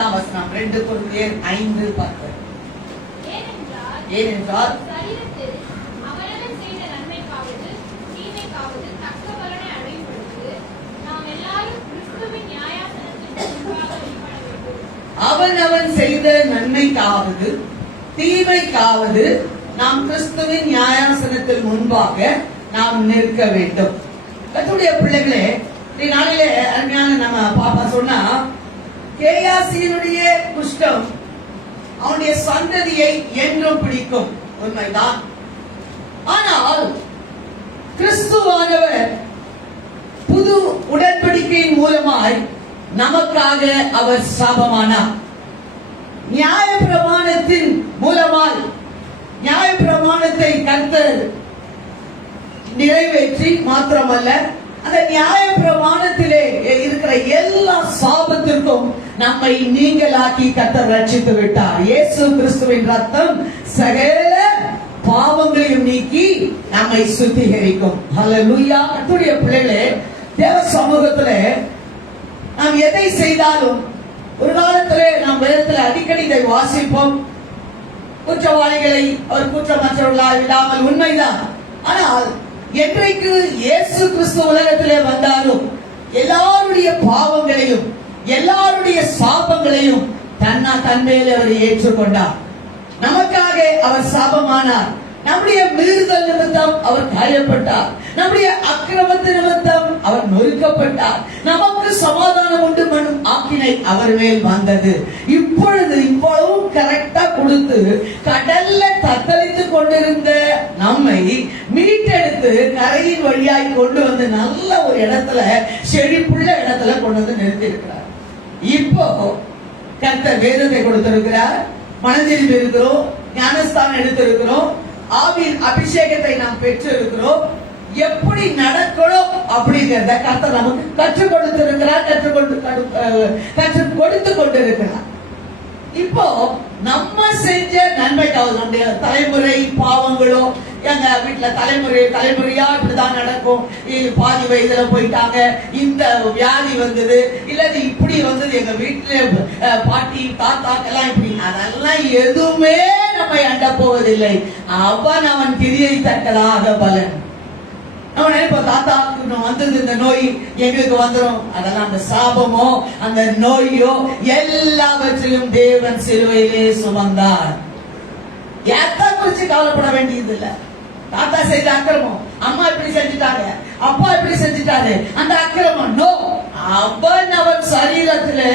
வசனம் 2 கொரிந்தியர் 5:10. ஏனென்றால் அவனவன் செய்த நன்மைக்காவது தீமைக்காவது தக்க பலனை அடையும் பொழுது நாம் எல்லாரும் கிறிஸ்துவின் நியாயாசனத்திற்கு முன்பாக வெளிப்பட வேண்டும். அவனவன் செய்த நன்மைக்காவது தீமைக்காவது நாம் கிறிஸ்துவின் நியாயாசனத்தில் முன்பாக நாம் நிற்க வேண்டும். கர்த்தருடைய பிள்ளைகளே, இந்த நாளிலே அருமையான நம்ம பாப்பா சொன்னா, கேயாசியினுடைய குஷ்டம் அவனுடைய சந்ததியை என்றும் பிடிக்கும். உண்மைதான். ஆனால் கிறிஸ்துவானவர் புது உடன்படிக்கையின் மூலமாய் நமக்காக அவர் சாபமானார். நியாயப்பிரமாணத்தின் மூலமாய் நியாயப்பிரமாணத்தை கர்த்தர் நிறைவேற்றி மாத்திரமல்ல, அந்த நியாயப்பிரமாணத்திலே இருக்கிற எல்லா சாபத்திற்கும் நம்மை நீங்களாக்கி கர்த்தர் ரட்சித்து விட்டார். இயேசு கிறிஸ்துவின் ரத்தம் சகல பாவங்களையும் நீக்கி நம்மை சுத்திகரிக்கும். ஹல்லேலூயா. கர்த்தருடைய பிள்ளைகளே, தேவ சமூகத்திலே நாம் எதை செய்தாலும் ஒரு காலத்திலே நாம் வேதத்தில் அடிக்கடி இதை வாசிப்போம். குற்றவாளிகளை அவர் குற்றமற்றவர்களாய் விடாமல், உண்மைதான். ஆனால் என்றைக்கு இயேசு கிறிஸ்து உலகத்திலே வந்தாலும் எல்லாருடைய பாவங்களையும் எல்லாருடைய சாபங்களையும் தன்மேல் அவர் ஏற்றுக்கொண்டார். நமக்காக அவர் சாபமானார். நம்முடைய மீறுதல் நிமித்தம் அவர் காயப்பட்டார். நம்முடைய அக்கிரமத்து நிமித்தம் அவர் நொறுக்கப்பட்டார். நமக்கு சமாதானம் உண்டு பண்ணும் ஆக்கினை அவர் மேல் வந்தது. இவ்வளவும் கரெக்டா கொடுத்து கடல்ல தத்தளித்துக் கொண்டிருந்த நம்மை மீட்டெடுத்து கரையின் வழியாய் கொண்டு வந்து நல்ல ஒரு இடத்துல, செழிப்புள்ள இடத்துல கொண்டு வந்து நிறுத்தி இருக்கிறார். இப்போ கர்த்தர் வேதத்தை கொடுத்திருக்கிறார், மனதில் இருக்கிறோம், ஞானஸ்தானம் எடுத்திருக்கிறோம், ஆவியின் அபிஷேகத்தை நாம் பெற்று இருக்கிறோம். எப்படி நடக்கணும் அப்படிங்கிறத கர்த்தர் நமக்கு கற்றுக் கொடுத்திருக்கிறார், கற்றுக் கொடுத்து கொண்டிருக்கிறார். இப்போ நம்ம செஞ்ச நன்மைக்காவது, நம்முடைய தலைமுறை பாவங்களோ, எங்க வீட்டுல தலைமுறையா இப்படிதான் நடக்கும், பாதி வயதுல போயிட்டாங்க, இந்த வியாதி வந்தது, இல்லது இப்படி வந்தது, எங்க வீட்டுல பாட்டி தாத்தாக்கெல்லாம் இப்படி, அதெல்லாம் எதுவுமே நம்மை அண்ட போவதில்லை. அவன் கிரியை தக்கதாக பலன். நம்ம நினைப்போம், தாத்தாவுக்கு வந்தது இந்த நோய் எங்களுக்கு வந்துடும். அதெல்லாம் அந்த சாபமோ அந்த நோயோ எல்லாவற்றையும் தேவன் சிலுவையிலே சுமந்தார். எதை குறிச்சு கவலைப்பட வேண்டியது இல்ல. தாத்தா செய்த அக்கிரமம், அம்மா இப்படி செஞ்சுட்டாங்க, அப்பா இப்படி செஞ்சுட்டாரு, அந்த அக்கிரமம் நோ. அவன் சரீரத்திலே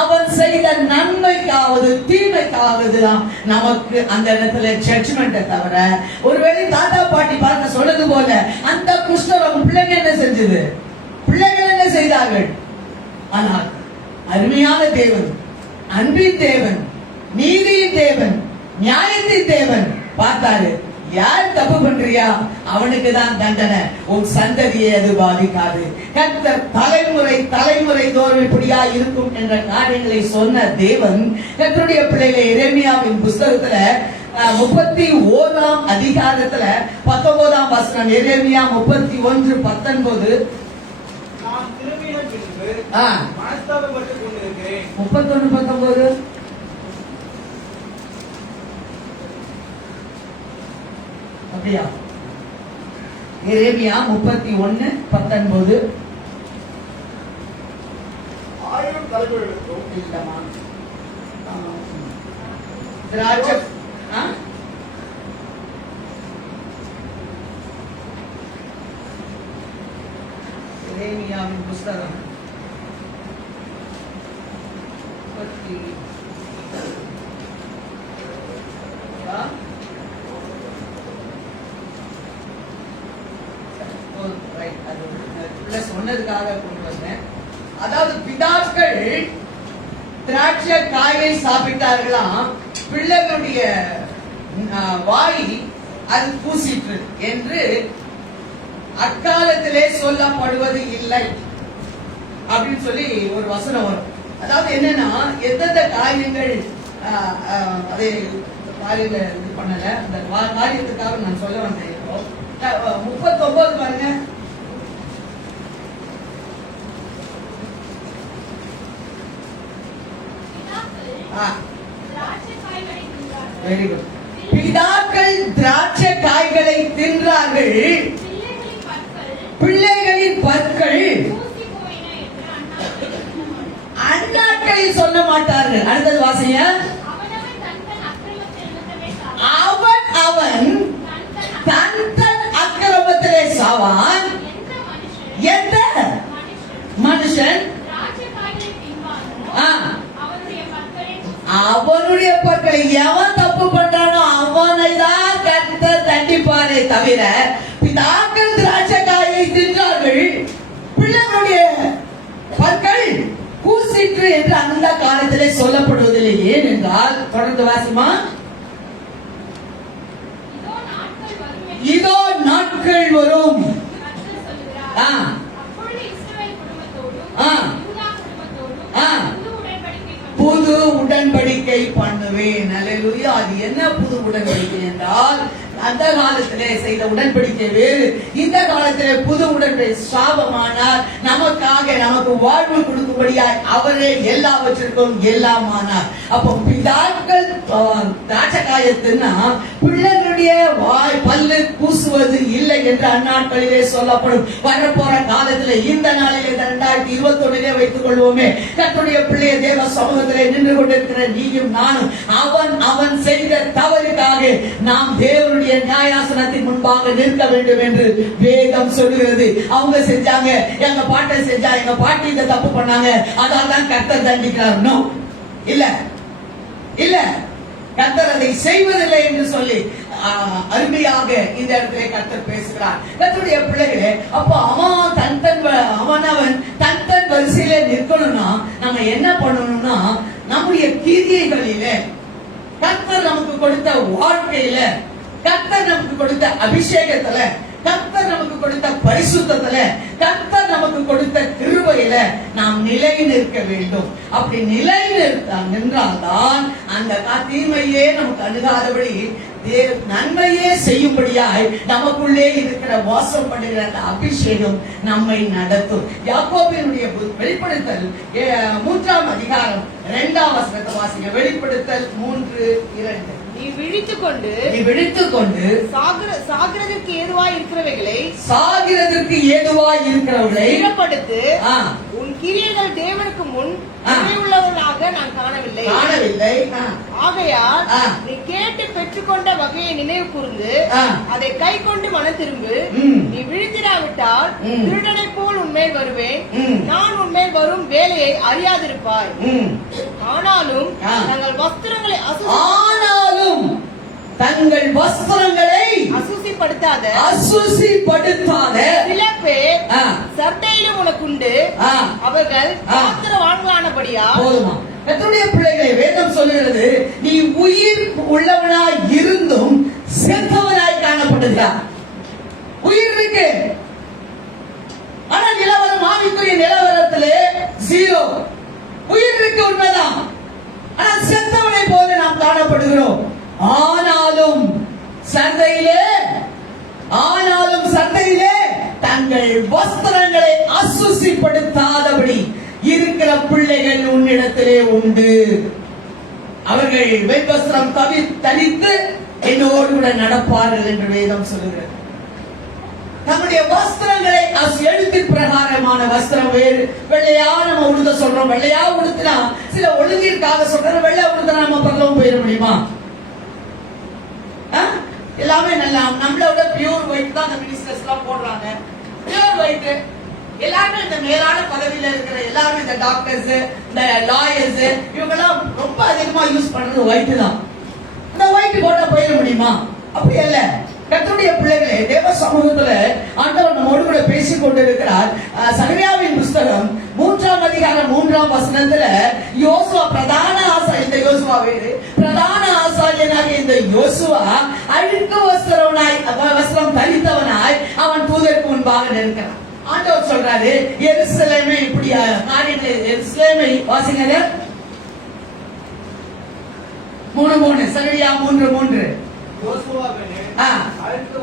அவன் செய்த நன்மைக்காவது தீமைக்காவது நமக்கு அந்த இடத்துல ஜட்ஜ்மெண்ட் தவிர, ஒருவேளை தாத்தா பாட்டி பார்க்க சொல்றது போல அந்த குஷ்டரோகம் பிள்ளைங்க என்ன செஞ்சது, பிள்ளைகள் என்ன செய்தார்கள். ஆனால் அருமையான தேவன், அன்பின் தேவன், நீதியின் தேவன், நியாயத்தின் தேவன் பார்த்தாரு. யார் தப்பு பண்றியா அவனுக்கு தான் தண்டனை, உன் சந்ததியை அது பாதிக்காது. கர்த்தர் தலைமுறை தோறும் இப்படியா இருக்கும் என்ற காரியங்களை சொன்ன தேவன் கர்த்தருடைய பிள்ளைகளை எரேமியாவின் புஸ்தகத்துல 31ஆம் அதிகாரத்துல 19ஆம் வசனம், எரேமியா 31:19. நான் திரும்பின பின்பு மனஸ்தாபப்பட்டுக் கொண்டிருக்கிறேன். 31:19. அப்படியா? எரேமியா 31:19. 1000 தலைமுறைகளுக்கும் இல்லமா திராட்சை எரேமியாவின் புஸ்தகம் 30 சொன்னதுக்காக கொண்டு வந்தேன். அதாவது பிதாக்கள் திராட்சை காயை சாப்பிட்டார்களாம், பிள்ளைகளுடைய வாய் அது பூசிற்று என்று அக்காலத்திலே சொல்லப்படுவது இல்லை அப்படின்னு சொல்லி ஒரு வசனம் வரும். அதாவது என்னன்னா, எந்தெந்த காரியங்கள் அதை காரியங்களை இது பண்ணல, அந்த காரியத்துக்காக நான் சொல்ல வந்தேன். 39 பாருங்க. திராட்சை காய்களை தின்றார்கள். Very good. பிதாக்கள் திராட்சை காய்களை தின்றார்கள், பிள்ளைகளின் பற்கள் பூசி போயின என்று அந்நாட்களில் சொல்ல மாட்டார்கள். அடுத்தது வாசிங்க. அவனவன் தன் அக்கிரமத்தில் நிமித்தமே சாவான். அவன் தன் தன் அக்கிரமத்திலே சாவான். எந்த மனுஷன் திராட்சை காய்களை தின்பானோ ஆ, அவனுடைய பற்களை அவனுடைய பற்களை எவன் தப்பு பண்றானோ அவனை தான் கர்த்தர் தண்டிப்பாரே தவிர, பிதாக்கள் திராட்சை காயை தின்றார்கள், பிள்ளைகளுடைய பற்கள் கூசிற்று என்று அந்த காலத்திலே சொல்லப்படுவதில்லை. ஏன் என்றால், தொடர்ந்து வாசிமா. இதோ நாட்கள் வரும் என்று இதோ நாட்கள் வரும். கர்த்தர் சொல்லுகிறார். ஆ, அப்பொழுது இஸ்ரவேல் குடும்பத்தோடும் ஆ, யூதா குடும்பத்தோடும் ஆ. புது புது உடன்படிக்கை பண்ணுவேன். உடன்படிக்கை பண்ணுவேன். அல்லேலூயா. அது என்ன புது உடன்படிக்கை என்றால், அந்த காலத்திலே செய்த உடன்படிக்கை வேறு, இந்த காலத்திலே புது உடன்படிக்கை. சாபமானார், நமக்காக நமக்கு வாழ்வு கொடுக்கும்படியாய் அவரே எல்லாவற்றிற்கும் எல்லாமானார். அப்போ பிதாக்கள் திராட்சைக்காயத்தின்னா பிள்ளைகளுடைய வாய் பல்லு கூசுவது இல்லை என்று அந்நாட்களிலே சொல்லப்படும். வரப்போற காலத்திலே, இந்த நாளிலே 2021 வைத்துக் கொள்வோமே, கர்த்தருடைய பிள்ளைய தேவ சமூகத்திலே நின்று கொண்டிருக்கிற நீயும் நானும் அவன் செய்த தவறுக்காக நாம் தேவனுடைய நியாயாசனத்தின் முன்பாக நிற்க வேண்டும் என்று வேதம் சொல்கிறது. அவங்க செஞ்சாங்க, எங்க பாட்டை செஞ்சா, எங்க பாட்டி இந்த தப்பு பண்ணாங்க, அதால் தான் கர்த்தர் தண்டிக்கிறார். நோ, இல்ல இல்ல, கர்த்தர் அதை செய்வதில்லை என்று சொல்லி அருமையாக இந்த இடத்திலே கர்த்தர் பேசுகிறார். கர்த்தருடைய பிள்ளைகளே, அப்போ அவன் தன் தன் வரிசையில நிற்கணும்னா நம்ம என்ன பண்ணணும்னா, நம்முடைய கிரியைகளிலே, கர்த்தர் நமக்கு கொடுத்த வாழ்க்கையில, கர்த்தர் நமக்கு கொடுத்த அபிஷேகத்துல, கர்த்தர் நமக்கு கொடுத்த பரிசுத்தத்துல, கர்த்தர் நமக்கு கொடுத்த கிருபையில நாம் நிலை நிற்க வேண்டும். அப்படி நிலை நின்றால்தான் அந்த தீமையே நமக்கு அணுகாதபடி நன்மையே செய்யும்படியாய் நமக்குள்ளே இருக்கிற வாசம் பண்ணுகிற அந்த அபிஷேகம் நம்மை நடத்தும். யாக்கோபினுடைய வெளிப்படுத்தல் 3ஆம் அதிகாரம் 2ஆம் வசனத்தை வாசிங்க. வெளிப்படுத்தல் 3:2. நீ விழித்துக்கொண்டு சாகிறதற்கு ஏதுவாய் இருக்கிறவைகளை ஸ்திரப்படுத்து. உன் கிரியைகள் தேவனுக்கு முன் உள்ளவர்களாக நான் காணவில்லை. ஆகையால் நீ கேட்டு பெற்றுக்கொண்ட வகையை நினைவு கூர்ந்து அதை கை கொண்டு மனம் திரும்பு. நீ விழித்திராவிட்டால் திருடனை போல் உன்மேல் வருவேன், நான் உன்மேல் வரும் வேலையை அறியாதிருப்பாய். ஆனாலும் தங்கள் வஸ்திரங்களை அசுசிப்படுத்தாத சில பேர் சர்தையிலும் உனக்குண்டு, அவர்கள் பாத்திரவான்களானபடியா. கர்த்தருடைய பிள்ளைகளை வேதம் சொல்லுகிறது, நீ உயிர் உள்ளவனாய் இருந்தும் செத்தவனாய் காணப்படுகிறார். உயிர் இருக்கு, ஆனா நிலவரம், ஆவிக்குரிய நிலவரத்திலே 0. உயிர் இருக்கு, உண்மைதான், ஆனா செத்தவனை போல நாம் காணப்படுகிறோம். ஆனாலும் சந்தையிலே தங்கள் வஸ்திரங்களை அசுசிப்படுத்தாதபடி இருக்கிற பிள்ளைகள் உன்னிடத்திலே உண்டு. அவர்கள் வெண்வஸ்திரம் தரித்து என்னோடு கூட நடப்பார்கள் என்று வேதம் சொல்லுகிறது. நம்முடைய வஸ்திரங்களை எழுத்தின் பிரகாரமான வஸ்திரம் வேறு. வெள்ளையா நம்ம உடுத்த சொல்றோம், வெள்ளையா உடுத்தினா சில ஒழுங்கிற்காக சொல்றோம். வெள்ளை உடுத்தினா நம்ம பரலோகம் போயிட முடியுமா? எல்லாமே நல்லா நம்மளோட பியூர் ஒயிட் தான் அந்த மினிஸ்டர்ஸ் எல்லாம் போடுறாங்க. பியூர் ஒயிட் எல்லாருமே இந்த மேலான பதவியில இருக்கிற எல்லாருமே, இந்த டாக்டர்ஸ், இந்த லாயர்ஸ், இவங்க எல்லாம் ரொம்ப அதிகமா யூஸ் பண்றது ஒயிட் தான். இந்த ஒயிட் போட்டா போயிட முடியுமா? அப்படி அல்ல. கர்த்தருடைய பிள்ளைகளே, தேவ சமூகத்துல ஆண்டவர் நம்மோடு கூட பேசிக் கொண்டிருக்கிறார். சகரியாவின் புஸ்தகம் 3ஆம் அதிகாரம் 3ஆம் வசனத்துல யோசுவா பிரதான இந்த யோசுவா வேறு, பிரதான ஆசாரியனாக இந்த யோசுவா அழுக்கு வஸ்திரம் தரித்தவனாய் அவன் தூதருக்கு முன்பாக நிற்கிறான். ஆண்டவர் சொல்றாரு, எருசலேமை இப்படி காரியங்களை, எருசலேமை வாசிங்க 3:3, சகரியா 3:3. அழுக்கு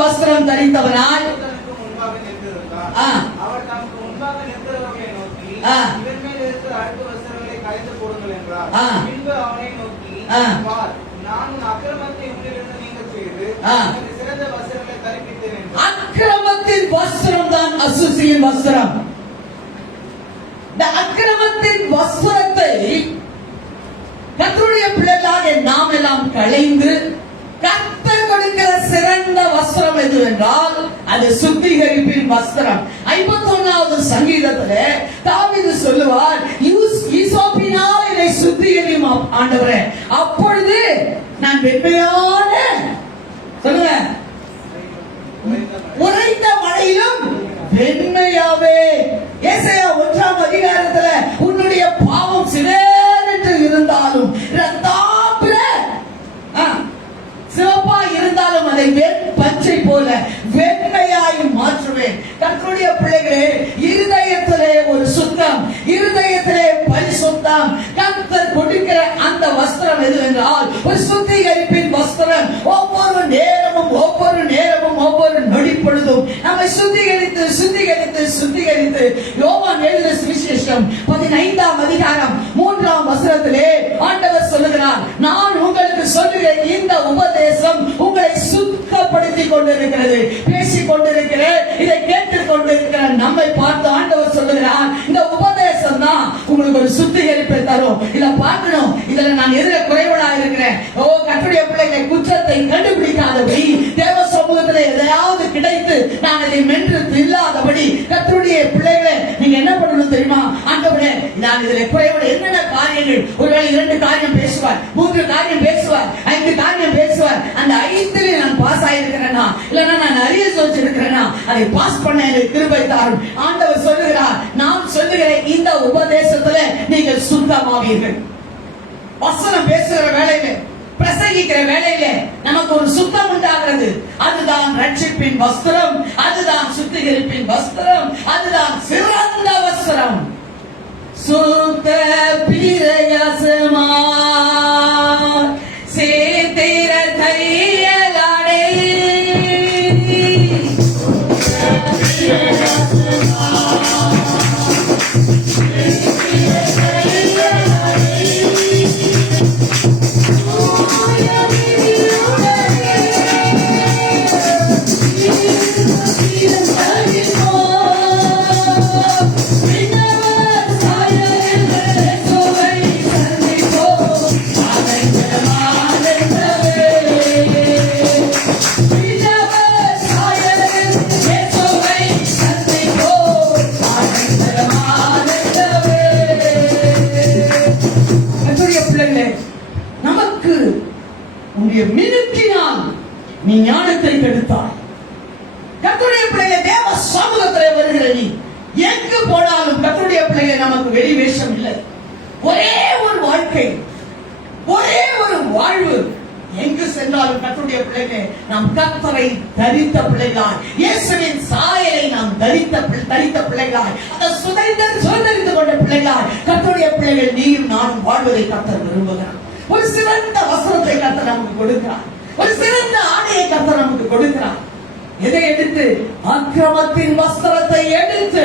வஸ்திரம் தரித்தவனாய் முன்பாக நிற்கிறார். அவர் தமக்கு முன்பாக நிற்கிறவர்களை நோக்கி, இவன் மேல் இருக்கிற அழுக்கு வஸ்திரங்களை கலைந்து போடுங்கள் என்றார். ஆ. பின்பு அவனை நோக்கி, ஆ. பார், நான் உன் அக்கிரமத்தை உன்னிலிருந்து நீங்கச் செய்து ஆ. உனக்கு சிறந்த வஸ்திரங்களை தரிப்பித்தேன் என்றார். அக்கிரமத்தின் வஸ்திரம் தான் அசுசியின் வஸ்திரம். இந்த அக்கிரமத்தின் வஸ்திரத்தை கர்த்தருடைய பிள்ளைகளாக நாம் எல்லாம் களைந்து கர்த்தர் கொடுக்கிற சிறந்த வஸ்திரம் எதுவென்றால் அது சுத்திகரிப்பின் வஸ்திரம். 51வது சங்கீதத்திலே தாவீது சொல்லுவார், ஈசோப்பினால் என்னை சுத்திகரியும் ஆண்டவரே, அப்பொழுது நான் வெண்மையான, சொல்லுங்க, உறைந்த மழையிலும் வெண்மையாவே. ஏசாயா 1ஆம் அதிகாரத்துல உன்னுடைய பாவம் சிவேரென்று இருந்தாலும் ரத்தாப்புல சிவப்பா இருந்தாலும் அதை பச்சை போல வெண்மையாய் மாற்றுவேன். கர்த்தருடைய பிள்ளைகளே, இருதயத்திலே ஒரு சுத்தம், இருதயத்திலே பரிசுத்தம். கர்த்தர் கொடுக்கிற அந்த வஸ்திரம் எதுவென்றால் ஒரு சுத்திகரிப்பின் வஸ்திரம். ஒவ்வொரு நேரமும் ஒவ்வொரு நொடிப்பொழுதும் நம்மை சுத்திகரித்து சுத்திகரித்து சுத்திகரித்து யோவான் எழுதின சுவிசேஷம் 15ஆம் அதிகாரம் 3ஆம் வசனத்திலே ஆண்டவர் சொல்லுகிறார், நான் உங்களுக்கு சொல்லுகிற இந்த உபதேசம் உங்களை சுத்தப்படுத்திக் கொண்டிருக்கிறது. பேசிக் கொண்டிருக்கிற, இதை கேட்டுக் கொண்டிருக்கிற நம்மை பார்த்து ஆண்டவர் சொல்லுகிறார், இந்த உபதேசம் தான் உங்களுக்கு ஒரு சுத்திகரிப்பை தரும். இதை பார்க்கணும், இதுல நான் எதிர குறைவடா இருக்கிறேன். கர்த்தருடைய பிள்ளைகளை குற்றத்தை கண்டுபிடிக்காதபடி, தேவ சமூகத்தில் எதையாவது கிடைத்து நான் அதை மென்று இல்லாதபடி கர்த்தருடைய பிள்ளைகளை நீங்க என்ன பண்ணணும் தெரியுமா? ஆண்டவரே, நான் இதுல குறைவட என்னென்ன காரியங்கள், ஒருவேளை 2 காரியம் பேசுவார், 3 காரியம் பேசுவார், 5 காரியம் பேசுவார். அந்த 5ல நான் பாஸ் ஆயிருக்கிறேனா, இல்லன்னா நான் நிறைய சொல்லிருக்கிறேனா, அதை பாஸ் பண்ண எனக்கு கிருபை தாரும். ஆண்டவர் சொல்லுகிறார், நான் சொல்லுகிற இந்த உபதேசத்துல நீங்கள் சுத்தமாவீர்கள். வசனம் பேசுகிற வேலையில, பிரசங்கிக்கிற வேலையில நமக்கு ஒரு சுத்தம் உண்டாகிறது. அதுதான் ரட்சிப்பின் வஸ்திரம், அதுதான் சுத்திகரிப்பின் வஸ்திரம், அதுதான் சிறந்த வஸ்திரம். சுத்த பிரயாசமா சேத்திர தையலாடே நமக்கு உன்னுடைய மினுக்கினால் நீ ஞானத்தை கெடுத்தாய். கர்த்தருடைய பிள்ளைகளை தேவ சமூகத்திலே வருகிற நீ எங்கு போனாலும் கர்த்தருடைய பிள்ளைகளை நமக்கு வெளி வேஷம் இல்லை. ஒரே ஒரு வாழ்க்கை, ஒரே ஒரு வாழ்வு. எங்கு சென்றாலும் கர்த்தருடைய பிள்ளைகளே நாம் கர்த்தரை தரித்த பிள்ளைகளாய், இயேசுவின் சாயலை நாம் தரித்த பிள்ளைகளாய், அதை சுதந்திரித்து கொண்ட பிள்ளைகளாய் கர்த்தருடைய பிள்ளைகள் நீயும் நானும் வாழ்வதை கர்த்தர் விரும்புகிறார். ஒரு சிறந்த வஸ்திரத்தை கர்த்தர் நமக்கு கொடுக்கிறார், ஒரு சிறந்த ஆடையை கர்த்தர் நமக்கு கொடுக்கிறார். எதை எடுத்து? அக்கிரமத்தின் வஸ்திரத்தை எடுத்து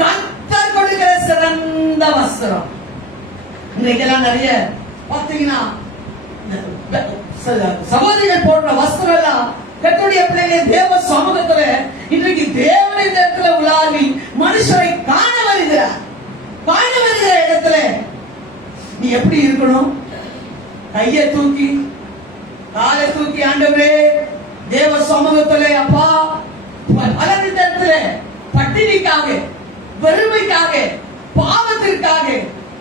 கர்த்தர் கொடுக்கிற சிறந்த வஸ்திரம். இன்னைக்கெல்லாம் நிறைய பாத்தீங்கன்னா சகோதரிகள் போடுற வஸ்திரம் எல்லாம் கர்த்தருடைய பிள்ளைகளை தேவ சமூகத்துல இன்றைக்கு தேவனை இடத்துல உலாவி மனுஷரை காண வருகிற இடத்துல நீ எப்படி இருக்கணும்? கையை தூக்கி, காலை தூக்கி, ஆண்டவரே தேவ சமூகத்திலே அப்பா, பலரிடத்திலே பட்டினிக்காக, வறுமைக்காக, பாவத்திற்காக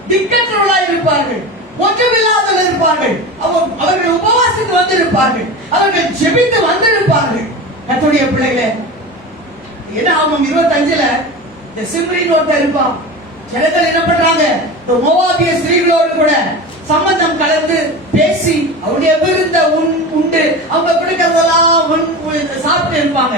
திக்கற்றவர்களாய் இருப்பார்கள், ஒன்றுமில்லாதவர்கள் இருப்பார்கள், அவர்கள் உபவாசித்து வந்திருப்பார்கள், அவர்கள் ஜெபித்து வந்திருப்பார்கள். கர்த்தருடைய பிள்ளைகளே, என்ன ஆகும்? 25ல இந்த சிம்ரின் ஒருத்தர் இருப்பான். ஜனங்கள் என்ன பண்றாங்க? மோவாபிய ஸ்திரீகளோடு கூட சம்பந்தம் கலந்து பேசி அவருடைய விருந்த உண்டு, அவங்க கொடுக்கறதெல்லாம் சாப்பிட்டு இருப்பாங்க.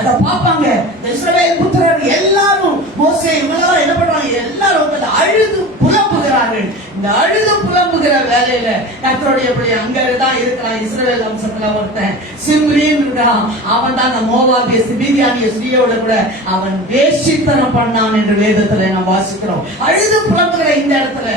அத பாப்பாங்க. இஸ்ரவேல் புத்திரர் எல்லாரும், மோசே இவங்கெல்லாம் என்ன பண்றாங்க? எல்லாரும் அழுது புலம்புகிறார்கள். இந்த அழுது புலம்புகிற வேலையில கர்த்தருடைய பிள்ளை அங்கதான் இருக்கிறான். இஸ்ரவேல் வம்சத்துல ஒருத்தன் சிம்ரின் இருக்கான். அவன் தான் அந்த மோவாபிய மிதியானிய ஸ்திரீயோட கூட அவன் வேசித்தனம் பண்ணான் என்று வேதத்துல நாம் வாசிக்கிறோம். அழுது புலம்புகிற இந்த இடத்துல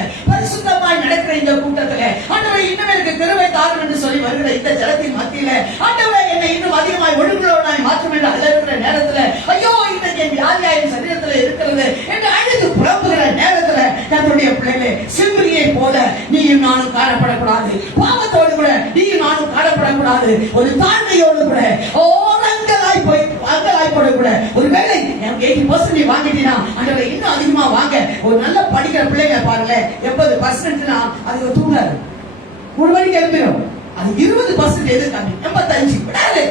சொல்லி வருகிற இந்த ஜலத்தின் மத்தியில ஆண்டவரே என்னை இன்னும் அதிகமாய் ஒழுங்குள்ளவனாய் மாற்றும் என்று அழுகிற நேரத்துல, ஐயோ இன்றைக்கு என் வியாதியா என் சரீரத்துல இருக்கிறது என்று அழுது புலம்புகிற நேரத்துல கர்த்தருடைய பிள்ளைகளே, சிம்ரியை போல நீயும் நானும் காணப்படக்கூடாது. பாவத்தோடு கூட நீயும் நானும் காணப்படக்கூடாது. ஒரு தாழ்மையோடு கூட அங்கலாய்ப்பட ஒருவேளை 80% நீ வாங்கிட்டீனா ஆண்டவரே இன்னும் அதிகமா வாங்க. ஒரு நல்ல படிக்கிற பிள்ளைங்க பாருங்களேன், 80%னா அது தூங்காது, 3 மணிக்கு எழுப்பிடும். அது 20% எதிர்க்காமி 85 விடாது,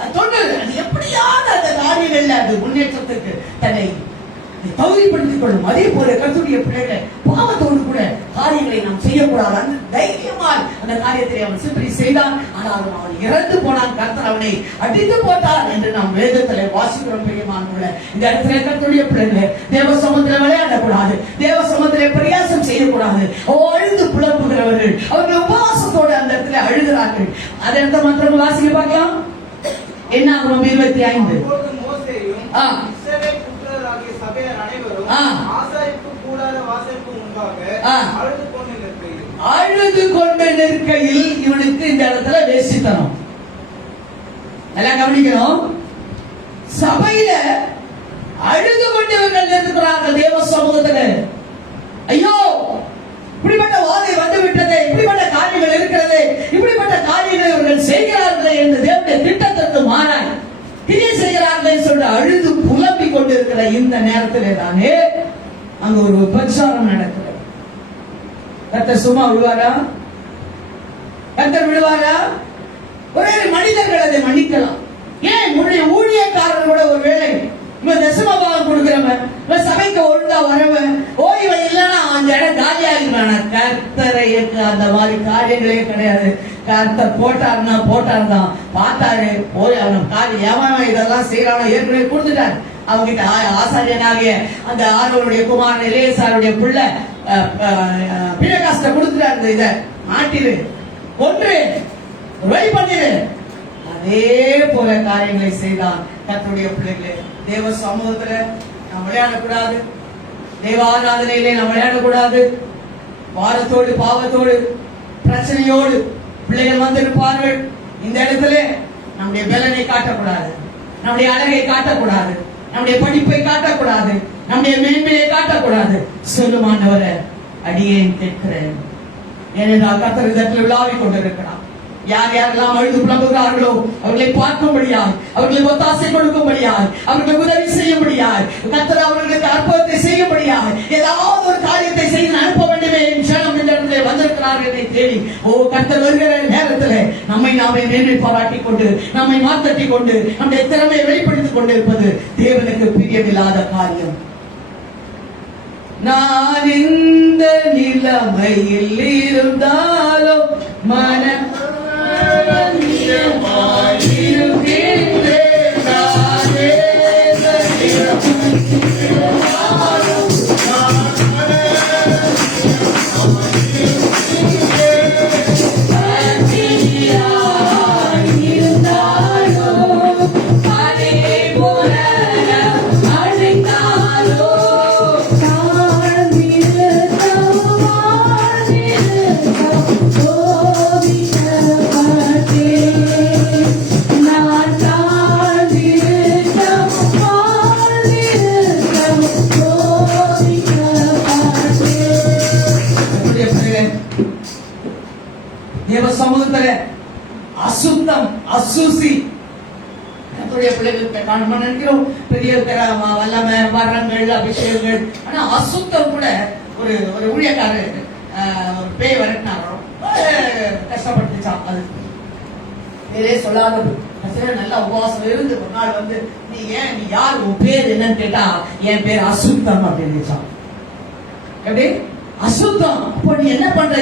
90 அது எப்படியாவது அந்த காரியங்கள்ல அது முன்னேற்றத்துக்கு தன்னை தகுதிப்படுத்திக் கொள்ளும். அதே போல கர்த்தருடைய பிள்ளைகள் பாவத்தோடு கூட காரியங்களை நாம் செய்யக்கூடாது. அந்த தைரியமாய் அந்த காரியத்தை அவன் சிம்பரி செய்தான். ஆனால் அவன் இறந்து போனான், கர்த்தர் அவனை அடித்து போட்டார் என்று நாம் வேதத்திலே வாசிக்கிறோம். பிரியமானவர்களே, இந்த இடத்துல கர்த்தருடைய பிள்ளைகளே, தேவ சமூகத்தில் விளையாடக்கூடாது, தேவ சமூகத்திலே பிரயாசம் செய்யக்கூடாது. அழுது புலம்புகிறவர்கள் அவர்கள் உபவாசத்தோடு அந்த இடத்துல அழுகிறார்கள். அதை இடத்த மாத்திரம் வாசிக்க பார்க்கலாம். என்ன ஆகும்? 25. சபையார் அனைவரும் ஆசாரிப்பு கூடார வாசலுக்கு முன்பாக அழுது கொண்டு நிற்கையில் இவனுக்கு இந்த இடத்துல வேசித்தனம். நல்லா கவனிக்கணும். சபையில அழுது கொண்டு இவர்கள் இருக்கிறார்கள் தேவ சமூகத்துல. ஐயோ இப்படிப்பட்ட வாதை வந்து விட்டது, இப்படிப்பட்ட காரியங்கள் இருக்கிறது, இப்படிப்பட்ட காரியங்களை இவர்கள் செய்கிறார்கள் என்று தேவனுடைய திட்டத்திற்கு மாறாய் கிரியை செய்கிறார்கள் சொல்ற அழுது புலம்பிக் கொண்டிருக்கிற இந்த நேரத்திலே தானே அங்க ஒரு உபச்சாரம் நடக்கிறது. கர்த்தர் சும்மா விடுவாரா? கர்த்தர் விடுவாரா? ஒரே மனிதர்கள் அதை மன்னிக்கலாம். ஏன் உன்னுடைய ஊழியக்காரர் கூட ஒரு வேளை இவன் தசமபாகம் கொடுக்கிறவன், இவன் சபைக்கு ஒழுங்கா வரவன், இவன் இல்லைன்னா அந்த இடம் காலியாகிடுவான. கர்த்தரைக்கு அந்த மாதிரி காரியங்களே கிடையாது. கர்த்தர் போட்டாருன்னா போட்டாருதான், பார்த்தாரு போய் அவன் காரியம் ஏன் இதெல்லாம் செய்யறானோ ஏற்கனவே கொடுத்துட்டாரு. அவங்க கிட்ட ஆசாரியனாகிய அந்த ஆரோனுடைய குமாரன் எலேசாருடைய பிள்ளை பிணகாஸ்ட கொடுத்துட்டாரு. இத மாட்டிரு, ஒன்று வழி பண்ணிரு. அதே போல காரியங்களை செய்தான். கர்த்தருடைய பிள்ளைகளே, தேவ சமூகத்துல நாம் விளையாடக்கூடாது, தேவ ஆராதனையிலே நாம் விளையாடக்கூடாது. பாரத்தோடு பாவத்தோடு பிரச்சனையோடு பிள்ளைகள் வந்திருப்பார்கள். இந்த இடத்துல நம்முடைய பலனை காட்டக்கூடாது, நம்முடைய அழகை காட்டக்கூடாது, நம்முடைய படிப்பை காட்டக்கூடாது, நம்முடைய மேன்மையை காட்டக்கூடாது. சொல்லுமானவரை அடியேன் கேட்கிறேன். ஏனென்றால் கர்த்தர் இதற்கு விழாவிக் கொண்டிருக்கிறார். யார் யாரெல்லாம் அழுது புலம்புகிறார்களோ அவர்களை பார்க்கும்படியாய், அவர்களை ஒத்தாசை கொடுக்கும்படியாய், அவர்களுக்கு உதவி செய்யும்படியாய், கர்த்தர் அவர்களுக்கு அற்புதத்தை செய்யும்படியாய், ஏதாவது ஒரு காரியத்தை செய்து அனுப்ப வேண்டுமே க்ஷணம் இந்த இடத்திலே வந்திருக்கிறார்கள் என்னை தேடி. கர்த்தர் வருகிற நேரத்தில் நம்மை நாமே மேன்மை பாராட்டிக் கொண்டு, நம்மை மாற்றட்டிக் கொண்டு, நம்முடைய திறமையை வெளிப்படுத்திக் கொண்டிருப்பது தேவனுக்கு பிரியமில்லாத காரியம். நான் இந்த நிலைமையில் இருந்தாலும் மனம் தேவ சமூகத்துல அசுத்தம் அசூசி பிள்ளைகளுக்கு நம்ம நினைக்கிறோம் பெரிய வல்லமை வரங்கள் அபிஷேகங்கள். ஆனா அசுத்தம் கூட ஒரு ஒரு ஊழியக்காரர் ஒரு பேய் வரட்டினாரோ கஷ்டப்பட்டுச்சான். அது பேரே சொல்லாத நல்லா உபவாசம் இருந்து ஒரு நாள் வந்து நீ யார் உன் பேர் என்னன்னு கேட்டா என் பேர் அசுத்தம் அப்படின்னு. எப்படி அசுத்தம்? அப்போ நீ என்ன பண்ற?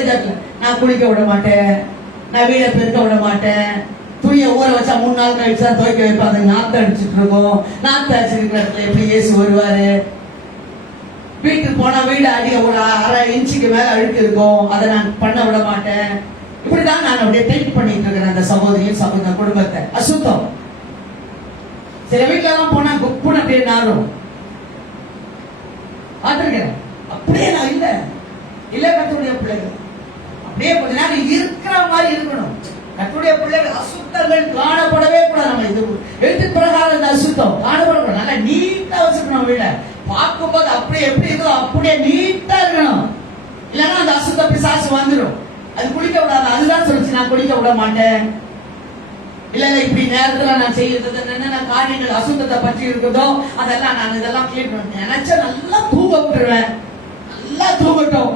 நான் குளிக்க விட மாட்டேன், நான் வீட பெருக்க விட மாட்டேன், துணியை ஊற வச்சா 3 நாள் கழிச்சு தான் துவைக்க வைப்பாங்க, நாத்து அடிச்சுட்டு இருக்கோம். நாத்து அடிச்சிருக்கிற இடத்துல எப்படி இயேசு வருவாரு? வீட்டுக்கு போனா வீடு அடி ஒரு 1/2 இன்ச்சுக்கு மேல அழுக்கு இருக்கும், அதை நான் பண்ண விட மாட்டேன். இப்படிதான் நான் அப்படியே டைட் பண்ணிட்டு இருக்கிறேன் அந்த சகோதரியும் சகோதர குடும்பத்தை. அசுத்தம். சில வீட்டுல எல்லாம் போனா குப்புன்னு அப்படியே நாரும் பார்த்திருக்கிறேன். அப்படியே நான் இல்ல கர்த்தருடைய பிள்ளைகள் அப்படியே கொஞ்ச நேரம் இருக்கிற மாதிரி இருக்கணும். கர்த்தருடைய பிள்ளைகள் அசுத்தங்கள் காணப்படவே கூடாது. நம்ம இது எழுத்து பிரகாரம் இந்த அசுத்தம் காணப்படக்கூடாது. நல்லா நீட்டா வச்சுக்கணும். வீட பார்க்கும்போது அப்படியே எப்படி இருக்கோ அப்படியே நீட்டா இருக்கணும். இல்லைன்னா அந்த அசுத்த பிசாசு வந்துடும். அது குளிக்க விடாது. அதுதான் சொல்லிச்சு, நான் குளிக்க விட மாட்டேன். இல்ல இப்படி நேரத்துல நான் செய்யறது என்னென்ன காரியங்கள் அசுத்தத்தை பற்றி இருக்குதோ அதெல்லாம் நான் இதெல்லாம் கிளீன் பண்ண நினைச்சா நல்லா தூங்க விட்டுருவேன். நல்லா தூங்கட்டும்.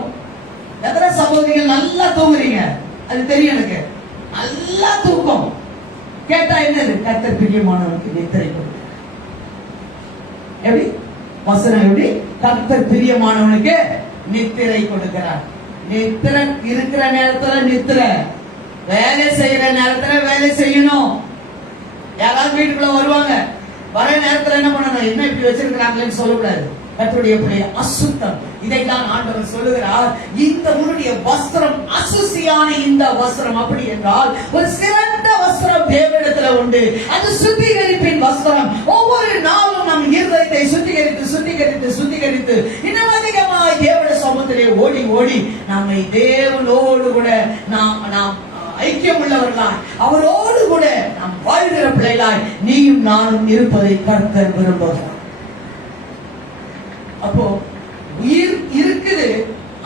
எத்தனை சகோதரிகள் நல்லா தூங்குறீங்க? அது தெரியும் எனக்கு. நல்லா தூக்கம் கேட்டா என்னது? கர்த்தர் பிரியமானவனுக்கு நித்திரை கொடுக்கிறார். எப்படி வசனம்? எப்படி? கர்த்தர் பிரியமானவனுக்கு நித்திரை கொடுக்கிறார். நித்திரை இருக்கிற நேரத்துல நித்திரை, வேலை செய்யற நேரத்துல வேலை செய்யணும். யாராவது வீட்டுக்குள்ள வருவாங்க, வர நேரத்துல என்ன பண்ணணும்? என்ன இப்படி வச்சிருக்கிறாங்களேன்னு சொல்லக்கூடாது. கர்த்தருடைய பிள்ளை அசுத்தம். இதைத்தான் ஆண்டவர் சொல்லுகிறார். இந்த உன்னுடைய வஸ்திரம் அசுசியான இந்த வஸ்திரம் அப்படி என்றால் ஒரு சிறந்த வஸ்திரம் தேவனிடத்துல உண்டு. அது சுத்திகரிப்பின் வஸ்திரம். ஒவ்வொரு நாளும் நம் இருதயத்தை சுத்திகரித்து சுத்திகரித்து சுத்திகரித்து இன்னும் அதிகமாக தேவனுடைய சமூகத்திலே ஓடி ஓடி நம்மை தேவனோடு கூட நாம் ஐக்கியம் உள்ளவர்களாய் அவரோடு கூட நாம் வாழ்கிற பிள்ளைகளாய் நீயும் நானும் இருப்பதை கர்த்தர் விரும்புகிறார். அப்போ உயிர் இருக்குது,